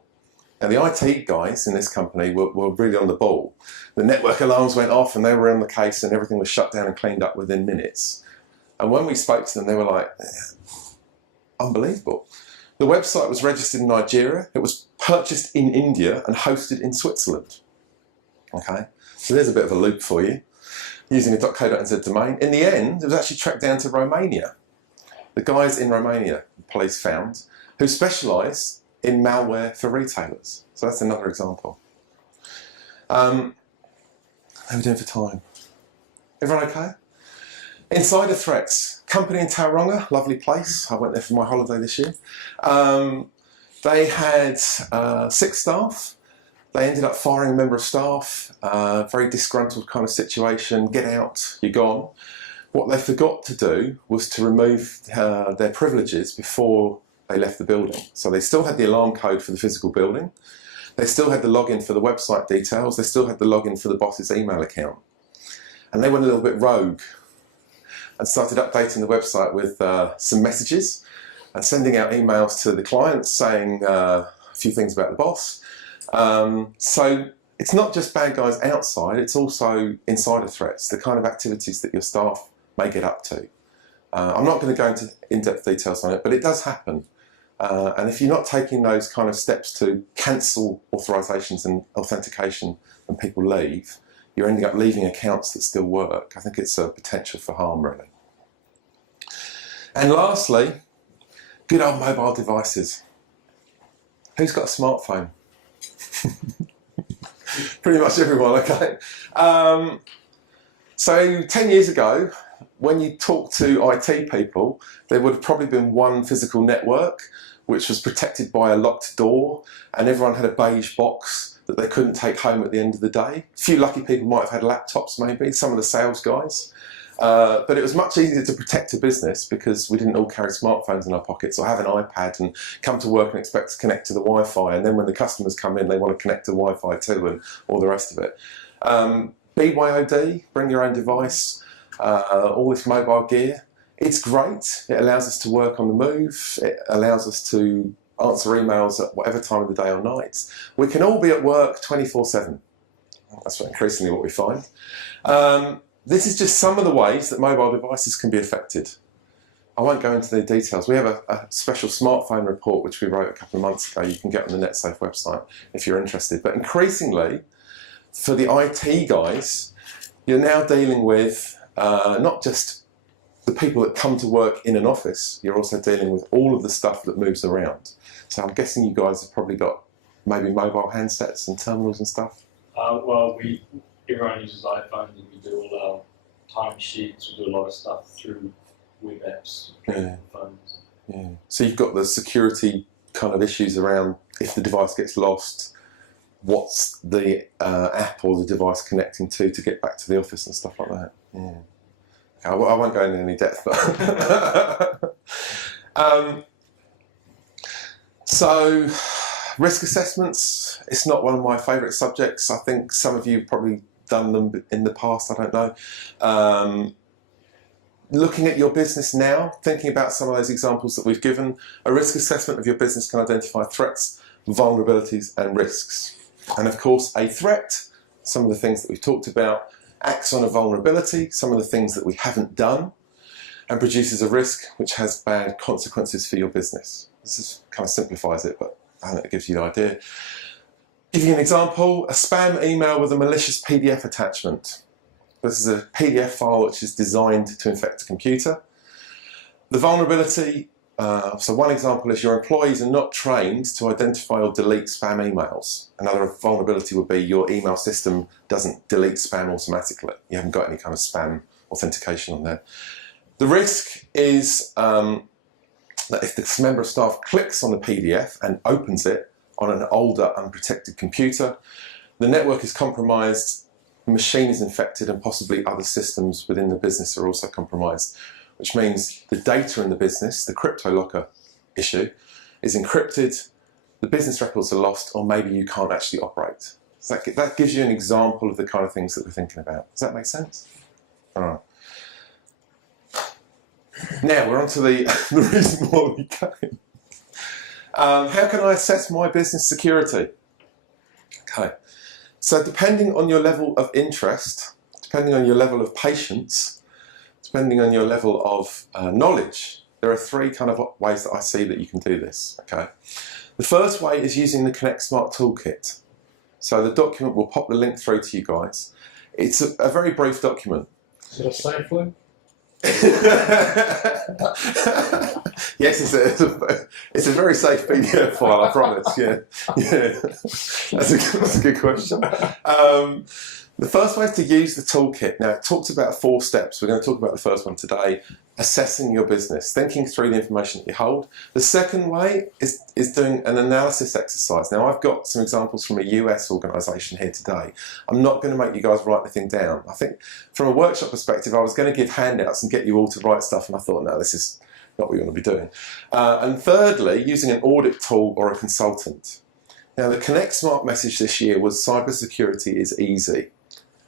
Now, the IT guys in this company were really on the ball. The network alarms went off and they were on the case and everything was shut down and cleaned up within minutes. And when we spoke to them, they were like, unbelievable. The website was registered in Nigeria, it was purchased in India and hosted in Switzerland. Okay, so there's a bit of a loop for you, using a .co.nz domain. In the end, it was actually tracked down to Romania. The guys in Romania, the police found, who specialise in malware for retailers. So that's another example. How are we doing for time? Everyone okay? Insider threats. Company in Tauranga, lovely place. I went there for my holiday this year. They had 6 staff. They ended up firing a member of staff. Very disgruntled kind of situation. Get out, you're gone. What they forgot to do was to remove their privileges before they left the building. So they still had the alarm code for the physical building. They still had the login for the website details. They still had the login for the boss's email account. And they went a little bit rogue and started updating the website with some messages and sending out emails to the clients saying a few things about the boss. So it's not just bad guys outside, it's also insider threats, the kind of activities that your staff may get up to. I'm not going to go into in-depth details on it, but it does happen. And if you're not taking those kind of steps to cancel authorizations and authentication when people leave, you're ending up leaving accounts that still work. I think it's a potential for harm, really. And lastly, good old mobile devices. Who's got a smartphone? Pretty much everyone, okay. So 10 years ago, when you talk to IT people, there would have probably been one physical network which was protected by a locked door, and everyone had a beige box that they couldn't take home at the end of the day. A few lucky people might have had laptops maybe, some of the sales guys. But it was much easier to protect a business because we didn't all carry smartphones in our pockets or have an iPad and come to work and expect to connect to the Wi-Fi, and then when the customers come in they want to connect to Wi-Fi too and all the rest of it. BYOD, bring your own device, all this mobile gear, it's great. It allows us to work on the move, it allows us to answer emails at whatever time of the day or night. We can all be at work 24/7. That's increasingly what we find. This is just some of the ways that mobile devices can be affected. I won't go into the details. We have a special smartphone report which we wrote a couple of months ago. You can get on the NetSafe website if you're interested. But increasingly, for the IT guys, you're now dealing with not just the people that come to work in an office, you're also dealing with all of the stuff that moves around. So I'm guessing you guys have probably got maybe mobile handsets and terminals and stuff. Well, everyone uses iPhones, and we do all our time sheets. We do a lot of stuff through web apps, Yeah. phones. Yeah. So you've got the security kind of issues around if the device gets lost, what's the app or the device connecting to get back to the office and stuff like that. Yeah. I won't go into any depth, but so risk assessments, it's not one of my favourite subjects. I think some of you have probably done them in the past, I don't know. Looking at your business now, thinking about some of those examples that we've given, a risk assessment of your business can identify threats, vulnerabilities and risks. And of course, a threat, some of the things that we've talked about, acts on a vulnerability, some of the things that we haven't done, and produces a risk which has bad consequences for your business. This is, kind of simplifies it, but I think it gives you the idea. Give you an example, a spam email with a malicious PDF attachment. This is a PDF file which is designed to infect a computer. The vulnerability, so one example is your employees are not trained to identify or delete spam emails. Another vulnerability would be your email system doesn't delete spam automatically. You haven't got any kind of spam authentication on there. The risk is that if this member of staff clicks on the PDF and opens it on an older, unprotected computer, the network is compromised, the machine is infected, and possibly other systems within the business are also compromised, which means the data in the business, the crypto locker issue, is encrypted, the business records are lost, or maybe you can't actually operate. So that gives you an example of the kind of things that we're thinking about. Does that make sense? All right. Now we're on to the reason why we came. How can I assess my business security? Okay. So depending on your level of interest, depending on your level of patience, depending on your level of knowledge, there are three kind of ways that I see that you can do this. Okay. The first way is using the Connect Smart Toolkit. So the document, will pop the link through to you guys. It's a very brief document. Is it a safe link? Yes, it's a very safe PDF file, I promise. Yeah. That's a good question. The first way is to use the toolkit. Now, it talks about 4 steps. We're going to talk about the first one today, assessing your business, thinking through the information that you hold. The second way is doing an analysis exercise. Now, I've got some examples from a US organisation here today. I'm not going to make you guys write anything down. I think from a workshop perspective, I was going to give handouts and get you all to write stuff, and I thought, no, this is not what you want to be doing. And thirdly, using an audit tool or a consultant. Now, the Connect Smart message this year was cybersecurity is easy.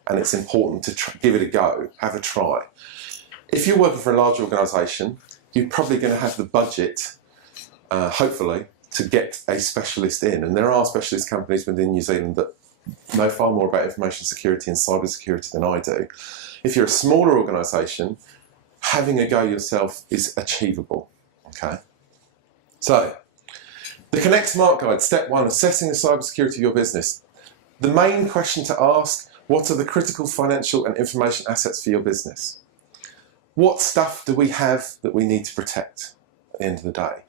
And it's important to give it a go, have a try. If you're working for a large organisation, you're probably going to have the budget, hopefully, to get a specialist in. And there are specialist companies within New Zealand that know far more about information security and cyber security than I do. If you're a smaller organisation, having a go yourself is achievable. Okay. So, the Connect Smart Guide, step 1, assessing the cyber security of your business. The main question to ask: what are the critical financial and information assets for your business? What stuff do we have that we need to protect at the end of the day?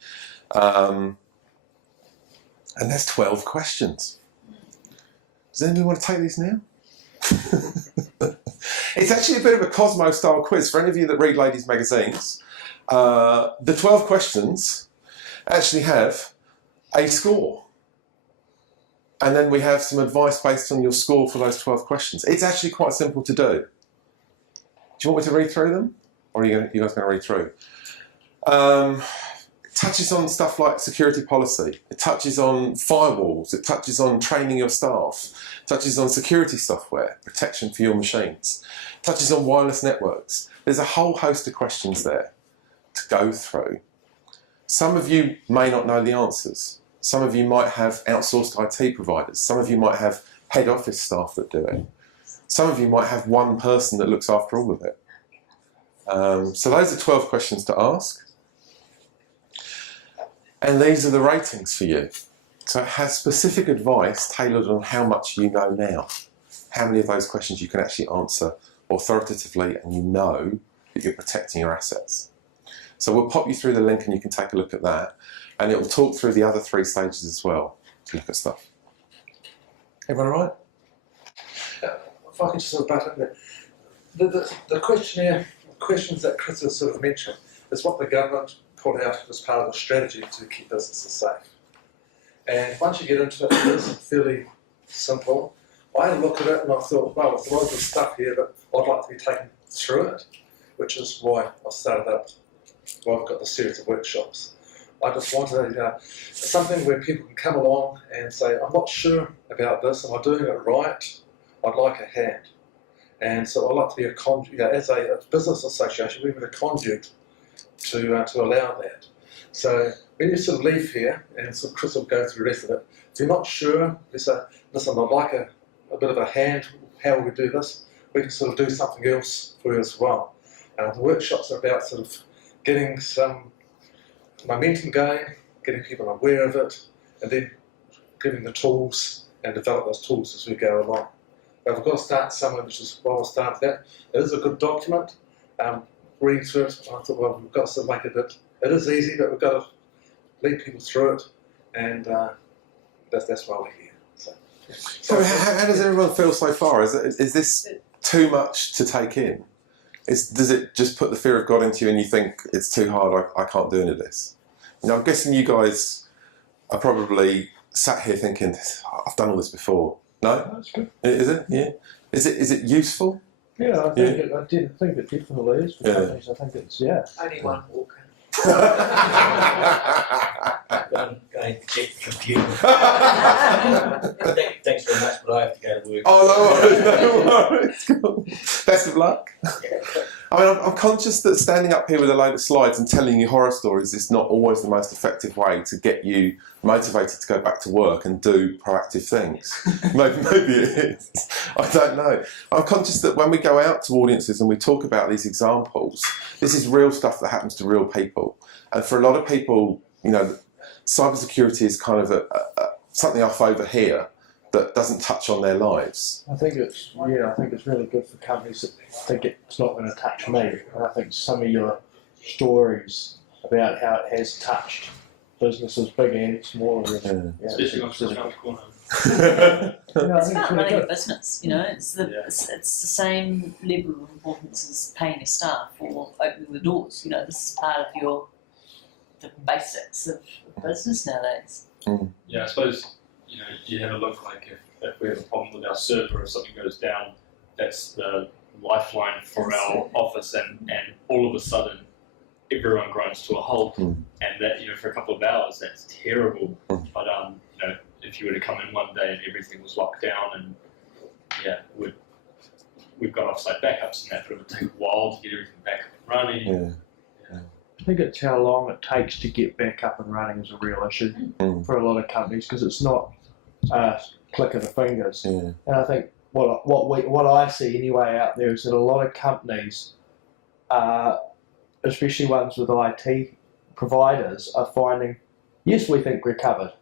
And there's 12 questions. Does anybody want to take these now? It's actually a bit of a Cosmo style quiz for any of you that read ladies' magazines. The 12 questions actually have a score. And then we have some advice based on your score for those 12 questions. It's actually quite simple to do. Do you want me to read through them? Or are you guys going to read through? It touches on stuff like security policy. It touches on firewalls. It touches on training your staff. It touches on security software, protection for your machines. It touches on wireless networks. There's a whole host of questions there to go through. Some of you may not know the answers. Some of you might have outsourced IT providers. Some of you might have head office staff that do it. Some of you might have one person that looks after all of it. So those are 12 questions to ask. And these are the ratings for you. So it has specific advice tailored on how much you know now. How many of those questions you can actually answer authoritatively and you know that you're protecting your assets. So we'll pop you through the link and you can take a look at that. And it will talk through the other 3 stages as well to look at stuff. Everyone all right? If I can just sort of butt in there. The questionnaire, questions that Chris has sort of mentioned, is what the government put out as part of the strategy to keep businesses safe. And once you get into it, it is fairly simple. I look at it and I thought, well, there's a lot of good stuff here, but I'd like to be taken through it, which is why I started up. Well, I've got the series of workshops. I just wanted something where people can come along and say, I'm not sure about this, am I doing it right? I'd like a hand. And so I'd like to be a conduit, as a business association, we've got a conduit to allow that. So when you sort of leave here, and so Chris will go through the rest of it, if you're not sure, you say, listen, I'd like a bit of a hand, how will we do this? We can sort of do something else for you as well. The workshops are about sort of getting some momentum going, getting people aware of it, and then giving the tools and develop those tools as we go along. But we've got to start somewhere, which is why we'll start that. It is a good document. Reading through it, I thought, well, we've got to sort of make it a bit, it is easy, but we've got to lead people through it, and that's why we're here. So how does everyone feel so far? Is this too much to take in? Does it just put the fear of God into you and you think it's too hard, I can't do any of this? Now, I'm guessing you guys are probably sat here thinking, I've done all this before. No? That's good. Is it? Yeah. Is it useful? Yeah, I think it definitely is for Yeah. companies. I think it's, yeah. Only one walker. Going to check the computer. Thanks very much, but I have to go to work. Oh, no worries. Cool. Best of luck. I mean, I'm conscious that standing up here with a load of slides and telling you horror stories is not always the most effective way to get you motivated to go back to work and do proactive things. Maybe it is. I don't know. I'm conscious that when we go out to audiences and we talk about these examples, this is real stuff that happens to real people. And for a lot of people, you know, cybersecurity is kind of something off over here that doesn't touch on their lives. I think it's really good for companies that think it's not going to touch me. And I think some of your stories about how it has touched businesses, big and small, really, Especially on the corner. It's about running a business, you know, it's the same level of importance as paying your staff or opening the doors. You know, this is part of the basics of business nowadays. Yeah, I suppose, you know, you have a look like if we have a problem with our server or something goes down, that's the lifeline for our office, and all of a sudden everyone grinds to a halt, and that, you know, for a couple of hours that's terrible. But you know, if you were to come in one day and everything was locked down, and we've got offsite backups and that, but it would take a while to get everything back up and running. I think it's how long it takes to get back up and running is a real issue for a lot of companies, because it's not a click of the fingers. And I think what I see anyway out there is that a lot of companies, especially ones with IT providers, are finding, yes, we think we're covered.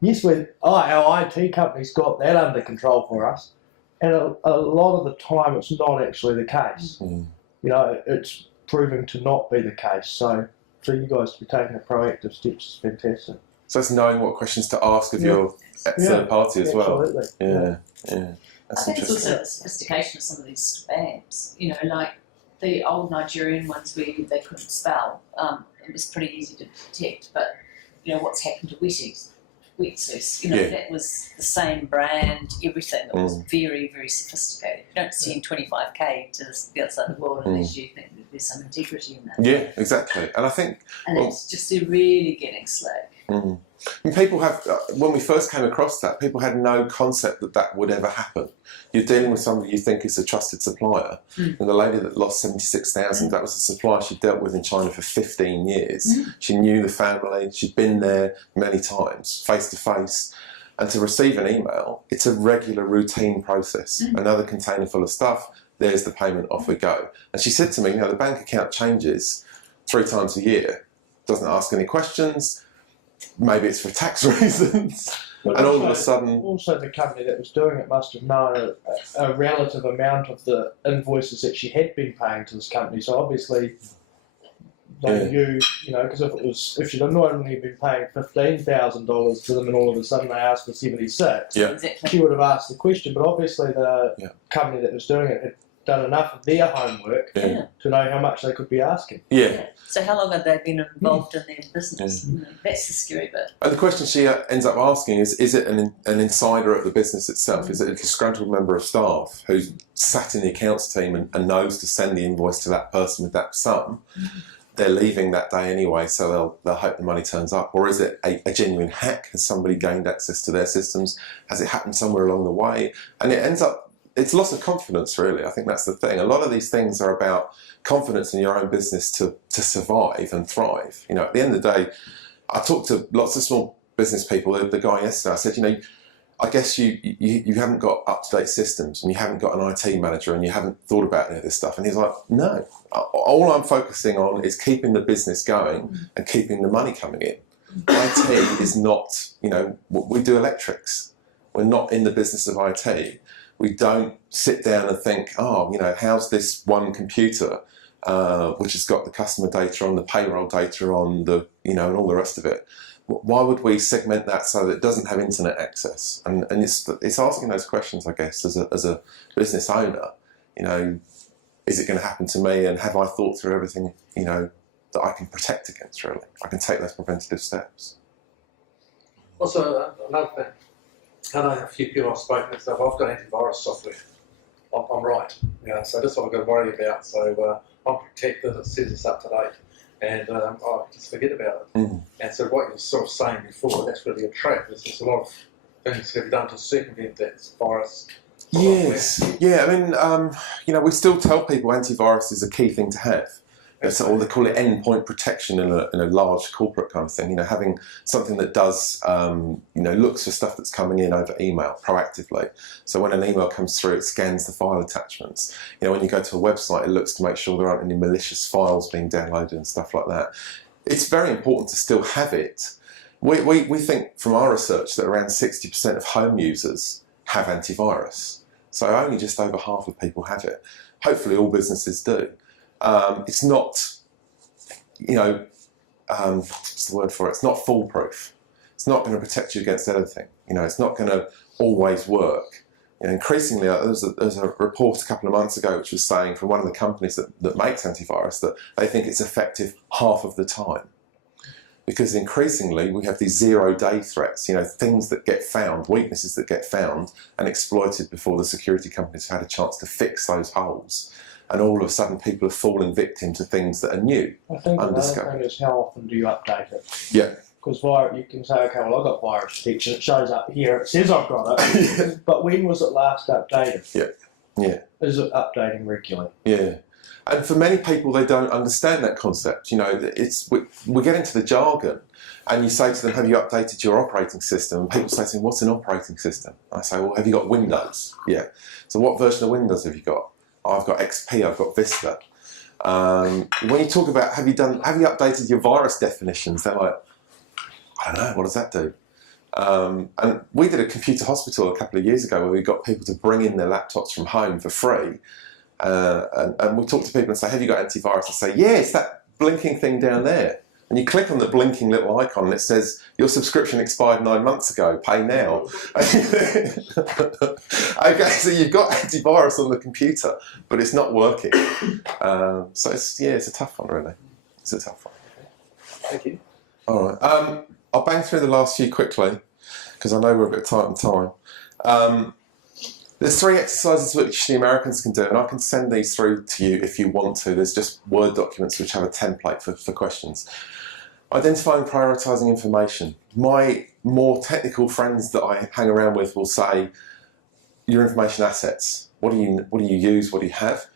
Yes, our IT company's got that under control for us, and a lot of the time it's not actually the case. You know, it's proving to not be the case. So for you guys to be taking a proactive steps is fantastic. So it's knowing what questions to ask of your third party as well. Absolutely. Yeah. I That's think it's interesting. also the sophistication of some of these spams. You know, like the old Nigerian ones where they couldn't spell. It was pretty easy to detect, but you know what's happened to Wetsuit, you know, that was the same brand, everything. That was very, very sophisticated. You don't send 25k to the other side of the world unless you think that there's some integrity in that. Yeah, exactly. And I think... it's just really getting slick. And people have, when we first came across that, people had no concept that would ever happen. You're dealing with somebody you think is a trusted supplier, and the lady that lost 76,000, that was a supplier she dealt with in China for 15 years. She knew the family, she'd been there many times, face to face, and to receive an email, it's a regular routine process. Another container full of stuff, there's the payment, off we go. And she said to me, you know, the bank account changes 3 times a year, doesn't ask any questions. Maybe it's for tax reasons. But And all of a also- sudden, Also, the company that was doing it must have known a relative amount of the invoices that she had been paying to this company. So obviously, they Yeah. knew, because if she'd not only been paying $15,000 to them, and all of a sudden they asked for 76, Yeah. Exactly. she would have asked the question. But obviously, the Yeah. company that was doing it had done enough of their homework Yeah. to know how much they could be asking. yeah. So how long have they been involved in their business? That's the scary bit. And the question she ends up asking is it an insider at the business itself? Is it a disgruntled member of staff who's sat in the accounts team and knows to send the invoice to that person with that sum? They're leaving that day anyway, so they'll hope the money turns up. Or is it a genuine hack? Has somebody gained access to their systems? Has it happened somewhere along the way? And it ends up, it's loss of confidence, really. I think that's the thing. A lot of these things are about confidence in your own business to survive and thrive. At the end of the day, I talked to lots of small business people. The guy yesterday, I said, I guess you haven't got up-to-date systems, and you haven't got an IT manager, and you haven't thought about any of this stuff. And he's like, no, all I'm focusing on is keeping the business going and keeping the money coming in. IT is not, we do electrics. We're not in the business of IT. We don't sit down and think, how's this one computer, which has got the customer data on, the payroll data on, and all the rest of it. Why would we segment that so that it doesn't have internet access? And it's asking those questions, I guess, as a business owner. Is it going to happen to me? And have I thought through everything, that I can protect against, really? I can take those preventative steps. Also, another thing, I know a few people I've spoken to, I've got antivirus software. I'm right. So that's what I've got to worry about. So I'm protected, it says it's up to date. And I just forget about it. And so what you were sort of saying before, that's really a trap. There's just a lot of things that have done to circumvent that virus. Yes. Yeah, I mean, we still tell people antivirus is a key thing to have. Or they call it endpoint protection in a large corporate kind of thing. Having something that does, looks for stuff that's coming in over email proactively. So when an email comes through, it scans the file attachments. When you go to a website, it looks to make sure there aren't any malicious files being downloaded and stuff like that. It's very important to still have it. We think from our research that around 60% of home users have antivirus. So only just over half of people have it. Hopefully all businesses do. It's not, what's the word for it? It's not foolproof. It's not going to protect you against anything. It's not going to always work. Increasingly, there was a report a couple of months ago which was saying from one of the companies that makes antivirus that they think it's effective half of the time. Because increasingly we have these zero-day threats, things that get found, weaknesses that get found and exploited before the security companies have had a chance to fix those holes. And all of a sudden people are falling victim to things that are new. I think another Undiscovered. thing is how often do you update it? Yeah. Because you can say, okay, well, I've got virus protection, it shows up here, it says I've got it, but when was it last updated? Yeah. Is it updating regularly? Yeah. And for many people, they don't understand that concept. We get into the jargon and you say to them, have you updated your operating system? And people say to me, what's an operating system? I say, well, have you got Windows? Yeah. So what version of Windows have you got? I've got XP, I've got Vista. When you talk about have you updated your virus definitions, they're like, I don't know, what does that do? And we did a computer hospital a couple of years ago where we got people to bring in their laptops from home for free. And we talk to people and say, have you got antivirus? And say, yeah, it's that blinking thing down there. And you click on the blinking little icon and it says, your subscription expired 9 months ago, pay now. Okay, so you've got antivirus on the computer, but it's not working. So it's a tough one, really. It's a tough one. Thank you. All right. I'll bang through the last few quickly, because I know we're a bit tight on time. There's 3 exercises which the Americans can do, and I can send these through to you if you want to. There's just Word documents which have a template for questions. Identifying and prioritising information. My more technical friends that I hang around with will say, your information assets. What do you use? What do you have?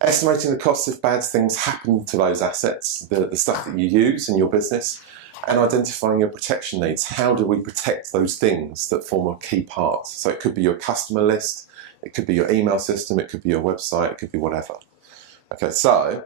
Estimating the costs if bad things happen to those assets, the stuff that you use in your business, and identifying your protection needs. How do we protect those things that form a key part? So it could be your customer list, it could be your email system, it could be your website, it could be whatever. Okay, so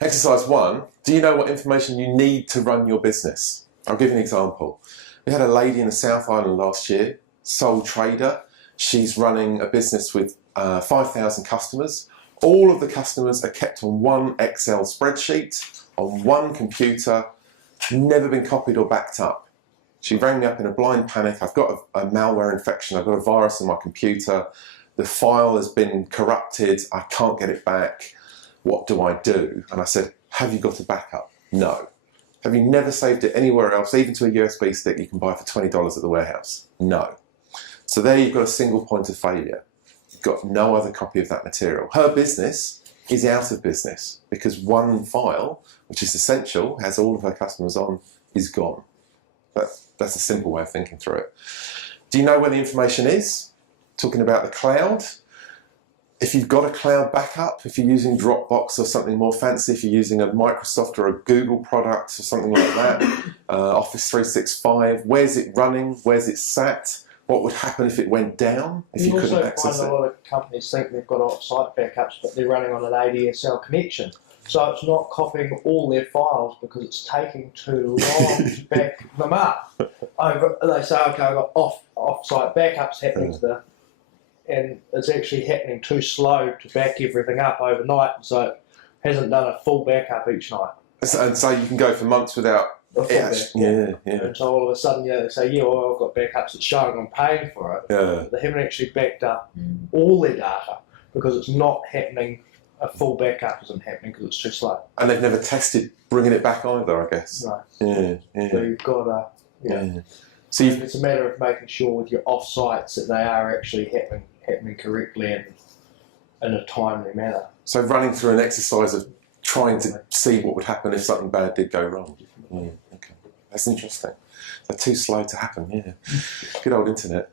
exercise 1, do you know what information you need to run your business? I'll give you an example. We had a lady in the South Island last year, sole trader. She's running a business with 5,000 customers. All of the customers are kept on one Excel spreadsheet, on one computer, never been copied or backed up. She rang me up in a blind panic. I've got a malware infection. I've got a virus on my computer. The file has been corrupted. I can't get it back. What do I do? And I said, have you got a backup? No. Have you never saved it anywhere else, even to a USB stick you can buy for $20 at the warehouse? No. So there you've got a single point of failure. You've got no other copy of that material. Her business is out of business because one file, which is essential, has all of her customers on, is gone. That's a simple way of thinking through it. Do you know where the information is? Talking about the cloud. If you've got a cloud backup, if you're using Dropbox or something more fancy, if you're using a Microsoft or a Google product or something like that, Office 365, where's it running? Where's it sat? What would happen if it went down, if you couldn't access it? Also find a lot of companies think they've got off-site backups, but they're running on an ADSL connection. So it's not copying all their files because it's taking too long to back them up. They say, okay, I've got off-site backups happening and it's actually happening too slow to back everything up overnight, so it hasn't done a full backup each night. And so you can go for months without A full back, yeah. And so all of a sudden, they say, yeah, well, I've got backups, it's showing I'm paying for it. Yeah. They haven't actually backed up all their data because it's not happening. A full backup isn't happening because it's too slow. And they've never tested bringing it back either, I guess. Right. Yeah. So you've got to, Yeah. So you've, it's a matter of making sure with your off-sites that they are actually happening correctly and in a timely manner. so running through an exercise of trying to see what would happen if something bad did go wrong. Yeah, okay. That's interesting. They're too slow to happen, yeah. Good old internet.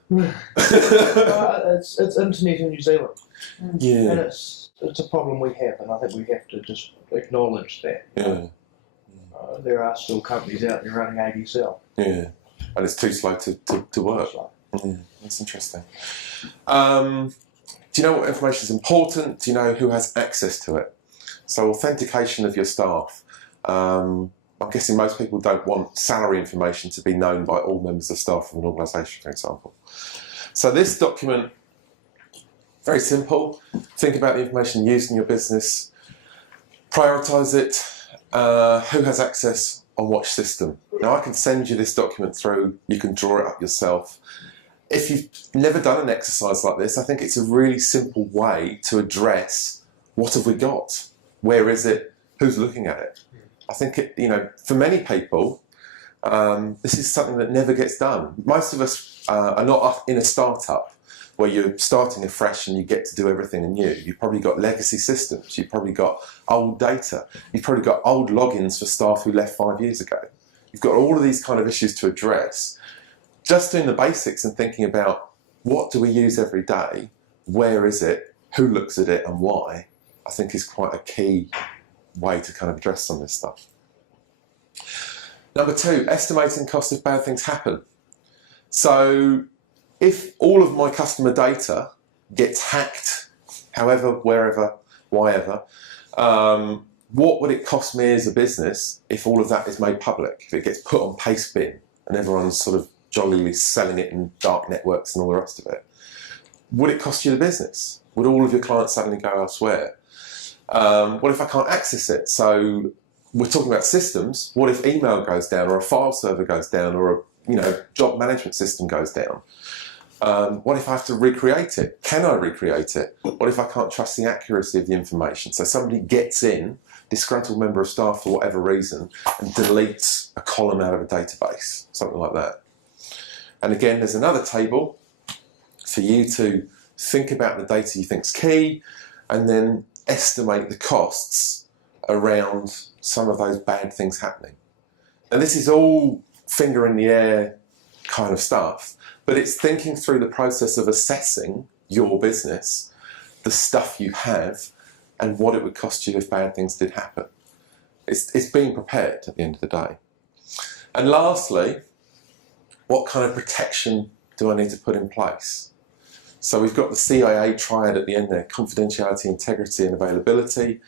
It's internet in New Zealand. And Yeah. it's a problem we have, and I think we have to just acknowledge that. Yeah. There are still companies out there running ADSL. Yeah. And it's too slow to work. So, Yeah, that's interesting. Do you know what information is important? Do you know who has access to it? So authentication of your staff. I'm guessing most people don't want salary information to be known by all members of staff of an organisation, for example. So this document, very simple. Think about the information used in your business. Prioritise it. Who has access on what system? Now I can send you this document through. You can draw it up yourself. If you've never done an exercise like this, I think it's a really simple way to address what have we got? Where is it? Who's looking at it? I think for many people, this is something that never gets done. Most of us are not in a startup where you're starting afresh and you get to do everything anew. You've probably got legacy systems. You've probably got old data. You've probably got old logins for staff who left 5 years ago. You've got all of these kind of issues to address. Just doing the basics and thinking about what do we use every day, where is it, who looks at it and why, I think is quite a key way to kind of address some of this stuff. Number 2, estimating cost if bad things happen. So if all of my customer data gets hacked, however, wherever, whyever, what would it cost me as a business if all of that is made public, if it gets put on Pastebin and everyone's sort of jollily selling it in dark networks and all the rest of it? Would it cost you the business? Would all of your clients suddenly go elsewhere? What if I can't access it? So we're talking about systems. What if email goes down, or a file server goes down, or a job management system goes down? What if I have to recreate it? Can I recreate it? What if I can't trust the accuracy of the information? So somebody gets in, disgruntled member of staff for whatever reason, and deletes a column out of a database, something like that. And again, there's another table for you to think about the data you think is key, and then estimate the costs around some of those bad things happening. And this is all finger in the air kind of stuff, but it's thinking through the process of assessing your business, the stuff you have, and what it would cost you if bad things did happen. It's being prepared at the end of the day. And lastly, what kind of protection do I need to put in place? So we've got the CIA triad at the end there: confidentiality, integrity, and availability.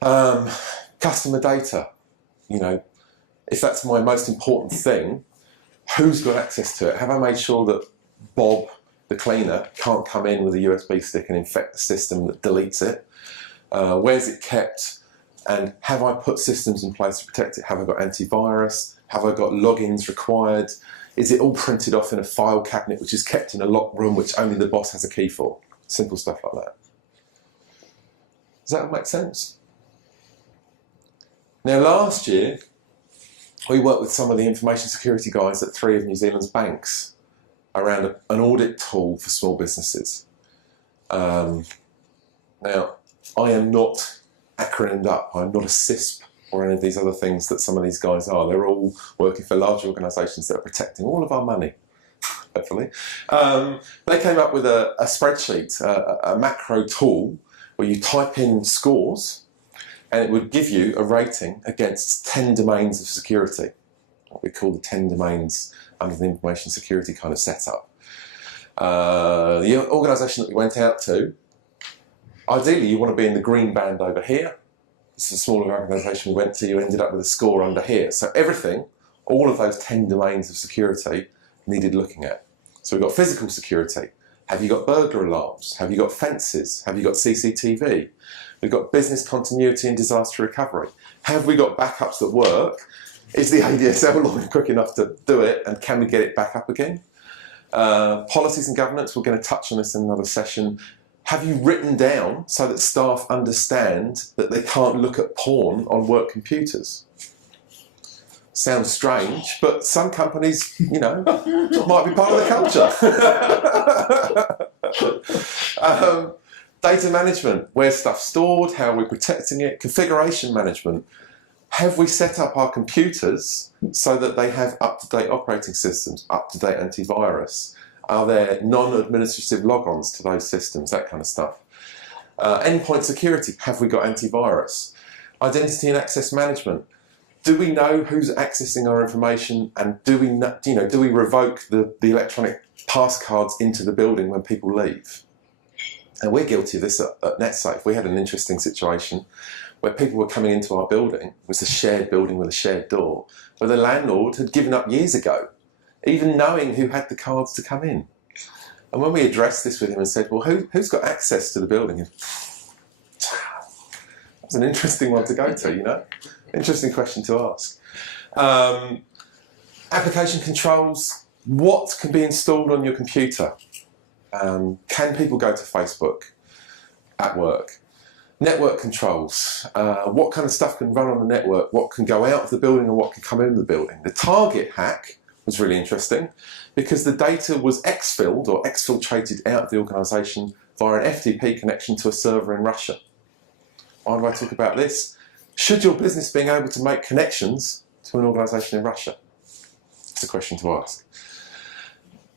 Customer data, if that's my most important thing, Who's got access to it? Have I made sure that Bob, the cleaner, can't come in with a USB stick and infect the system that deletes it? Where's it kept? And have I put systems in place to protect it? Have I got antivirus? Have I got logins required? Is it all printed off in a file cabinet which is kept in a locked room which only the boss has a key for? Simple stuff like that. Does that make sense? Now last year, we worked with some of the information security guys at 3 of New Zealand's banks around an audit tool for small businesses. Now, I am not acronymed up. I'm not a CISP or any of these other things that some of these guys are. They're all working for large organisations that are protecting all of our money, hopefully. They came up with a spreadsheet, a macro tool where you type in scores and it would give you a rating against 10 domains of security, what we call the 10 domains under the information security kind of setup. The organisation that we went out to, ideally you want to be in the green band over here. This is a smaller organisation we went to, you ended up with a score under here. So everything, all of those 10 domains of security needed looking at. So we've got physical security. Have you got burglar alarms? Have you got fences? Have you got CCTV? We've got business continuity and disaster recovery. Have we got backups that work? Is the ADSL line quick enough to do it? And can we get it back up again? Policies and governance, we're going to touch on this in another session. Have you written down so that staff understand that they can't look at porn on work computers? Sounds strange, but some companies, you know, might be part of the culture. Data management, where's stuff stored, how are we protecting it? Configuration management, have we set up our computers so that they have up-to-date operating systems, up-to-date antivirus? Are there non-administrative logons to those systems, that kind of stuff? Endpoint security, have we got antivirus? Identity and access management, do we know who's accessing our information, and do we revoke the electronic pass cards into the building when people leave? And we're guilty of this at NetSafe. We had an interesting situation where people were coming into our building. It was a shared building with a shared door, where the landlord had given up years ago, even knowing who had the cards to come in. And when we addressed this with him and said, well, who's got access to the building? That was an interesting one to go to, you know? Interesting question to ask. Application controls, what can be installed on your computer? Can people go to Facebook at work? Network controls, what kind of stuff can run on the network? What can go out of the building and what can come in the building? The target hack was really interesting because the data was exfilled or exfiltrated out of the organisation via an FTP connection to a server in Russia. Why do I talk about this? Should your business being able to make connections to an organisation in Russia? It's a question to ask.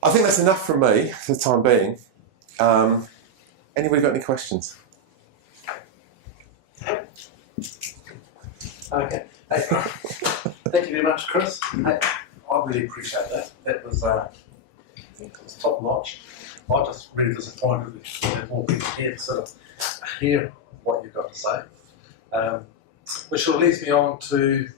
I think that's enough from me for the time being. Anybody got any questions? Okay. Hey, thank you very much, Chris. Hey, I really appreciate that. That was top notch. I'm just really disappointed that more people here to sort of hear what you've got to say. Which sort of leads me on to,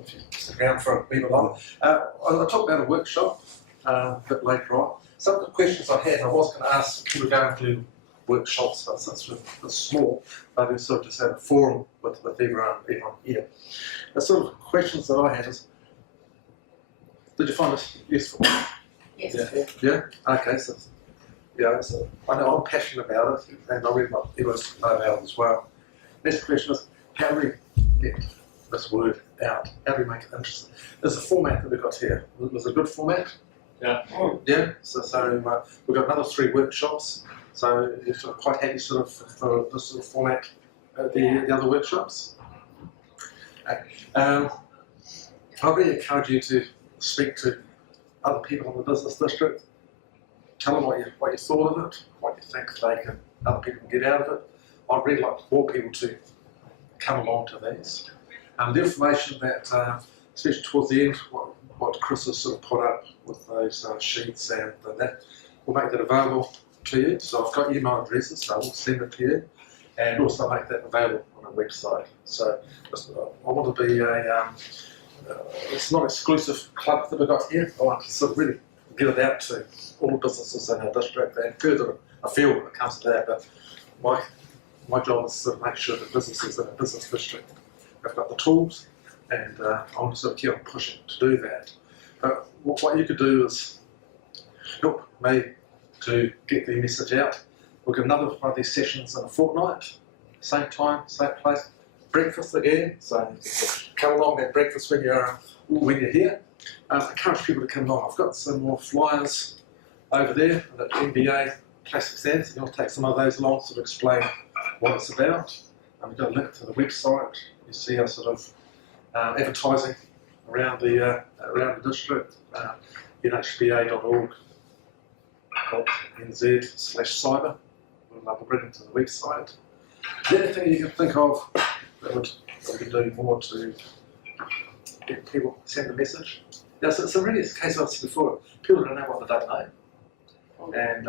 if you stick around for a bit longer, I'll talk about a workshop a bit later on. Some of the questions I had, I was going to ask people going to workshops, but since we're small, maybe sort of just have a forum with everyone here. The sort of questions that I had is, did you find this useful? Yes. Yeah? Okay, so I know I'm passionate about it, and I really want people to know about it as well. Next question is, how do we get this word out? How do we make it interesting? There's a format that we've got here. Was it a good format? Yeah. Yeah, so we've got another 3 workshops, so you're sort of quite happy sort of for this sort of format at the other workshops. I really encourage you to speak to other people in the business district, tell them what you thought of it, what you think other people can get out of it. I'd really like more people to come along to these. The information that, especially towards the end, what Chris has sort of put up with those sheets and that, we'll make that available to you. So I've got email addresses, so I will send it to you, and also make that available on our website. So I want to be it's not exclusive club that we've got here. I want to sort of really get it out to all the businesses in our district and further afield when it comes to that. But my job is to sort of make sure that businesses in a business district have got the tools, and I want to sort of keep on pushing to do that. But what you could do is help me to get the message out. We'll get another one of these sessions in a fortnight, same time, same place. Breakfast again, so come along and breakfast when you're here. Encourage people to come along. I've got some more flyers over there at NBA plastic stands. You'll take some of those along, sort of explain what it's about. We've got a link to the website. You see our sort of advertising around the district. nhba.org.nz/cyber. We'll bring it to the website. The other thing you can think of that we can do more to get people to send a message. Yeah, so really it's a case I've said before, people don't know what they don't know. And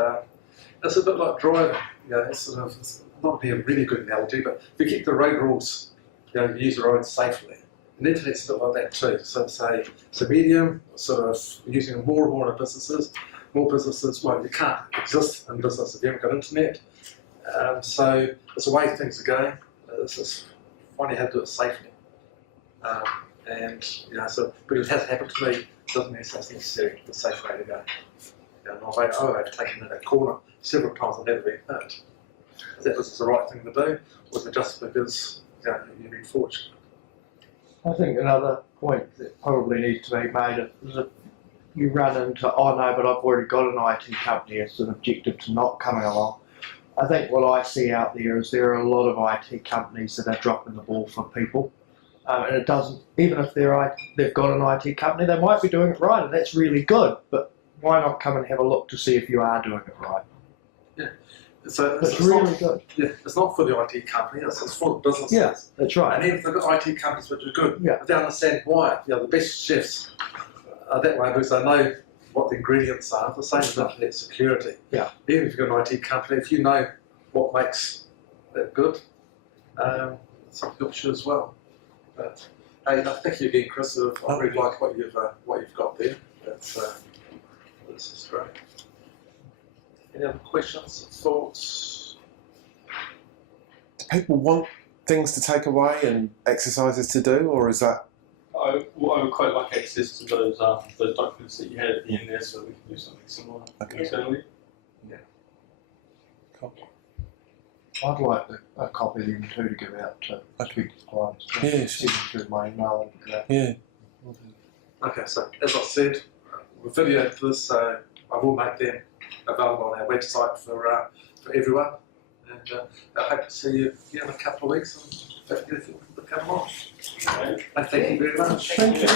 it's a bit like driving, it's sort of, it's not be a really good analogy, but if you keep the road rules, you use the roads safely. And the internet's a bit like that too. So it's a medium, sort of using more and more in businesses. More businesses, well, you can't exist in business if you haven't got internet. So it's the way things are going. It's just finding how to do it safely. But it has happened to me, doesn't mean it's necessarily the safe way to go. I've overtaken in that corner several times and never been hurt. Is that just the right thing to do, or is it just because you've been fortunate? I think another point that probably needs to be made is if you run into, oh no, but I've already got an IT company as an objective to not coming along. I think what I see out there is there are a lot of IT companies that are dropping the ball for people. And it doesn't, even if they've got an IT company, they might be doing it right, and that's really good, but why not come and have a look to see if you are doing it right? Yeah. So it's really good. Yeah, it's not for the IT company, it's for the businesses. Yeah, that's right. And even if they've got IT companies which are good, yeah. they understand why. The best chefs are that way because they know what the ingredients are. The same with internet security. Yeah. Even if you've got an IT company, if you know what makes that good, something helps you as well. But thank you again, Chris. I really like what you've got there. This is great. Any other questions, thoughts? Do people want things to take away and exercises to do, or is that? I would quite like access to those documents that you had at the end there, so we can do something similar internally. Yeah. Cool. I'd like a copy of them too to give out to prospective clients. Yeah, sure. Through my email. Yeah. Okay, so as I said, we videoed this, so I will make them available on our website for everyone. And I hope to see you in a couple of weeks and hopefully you can come along. And thank you very much. Thank you.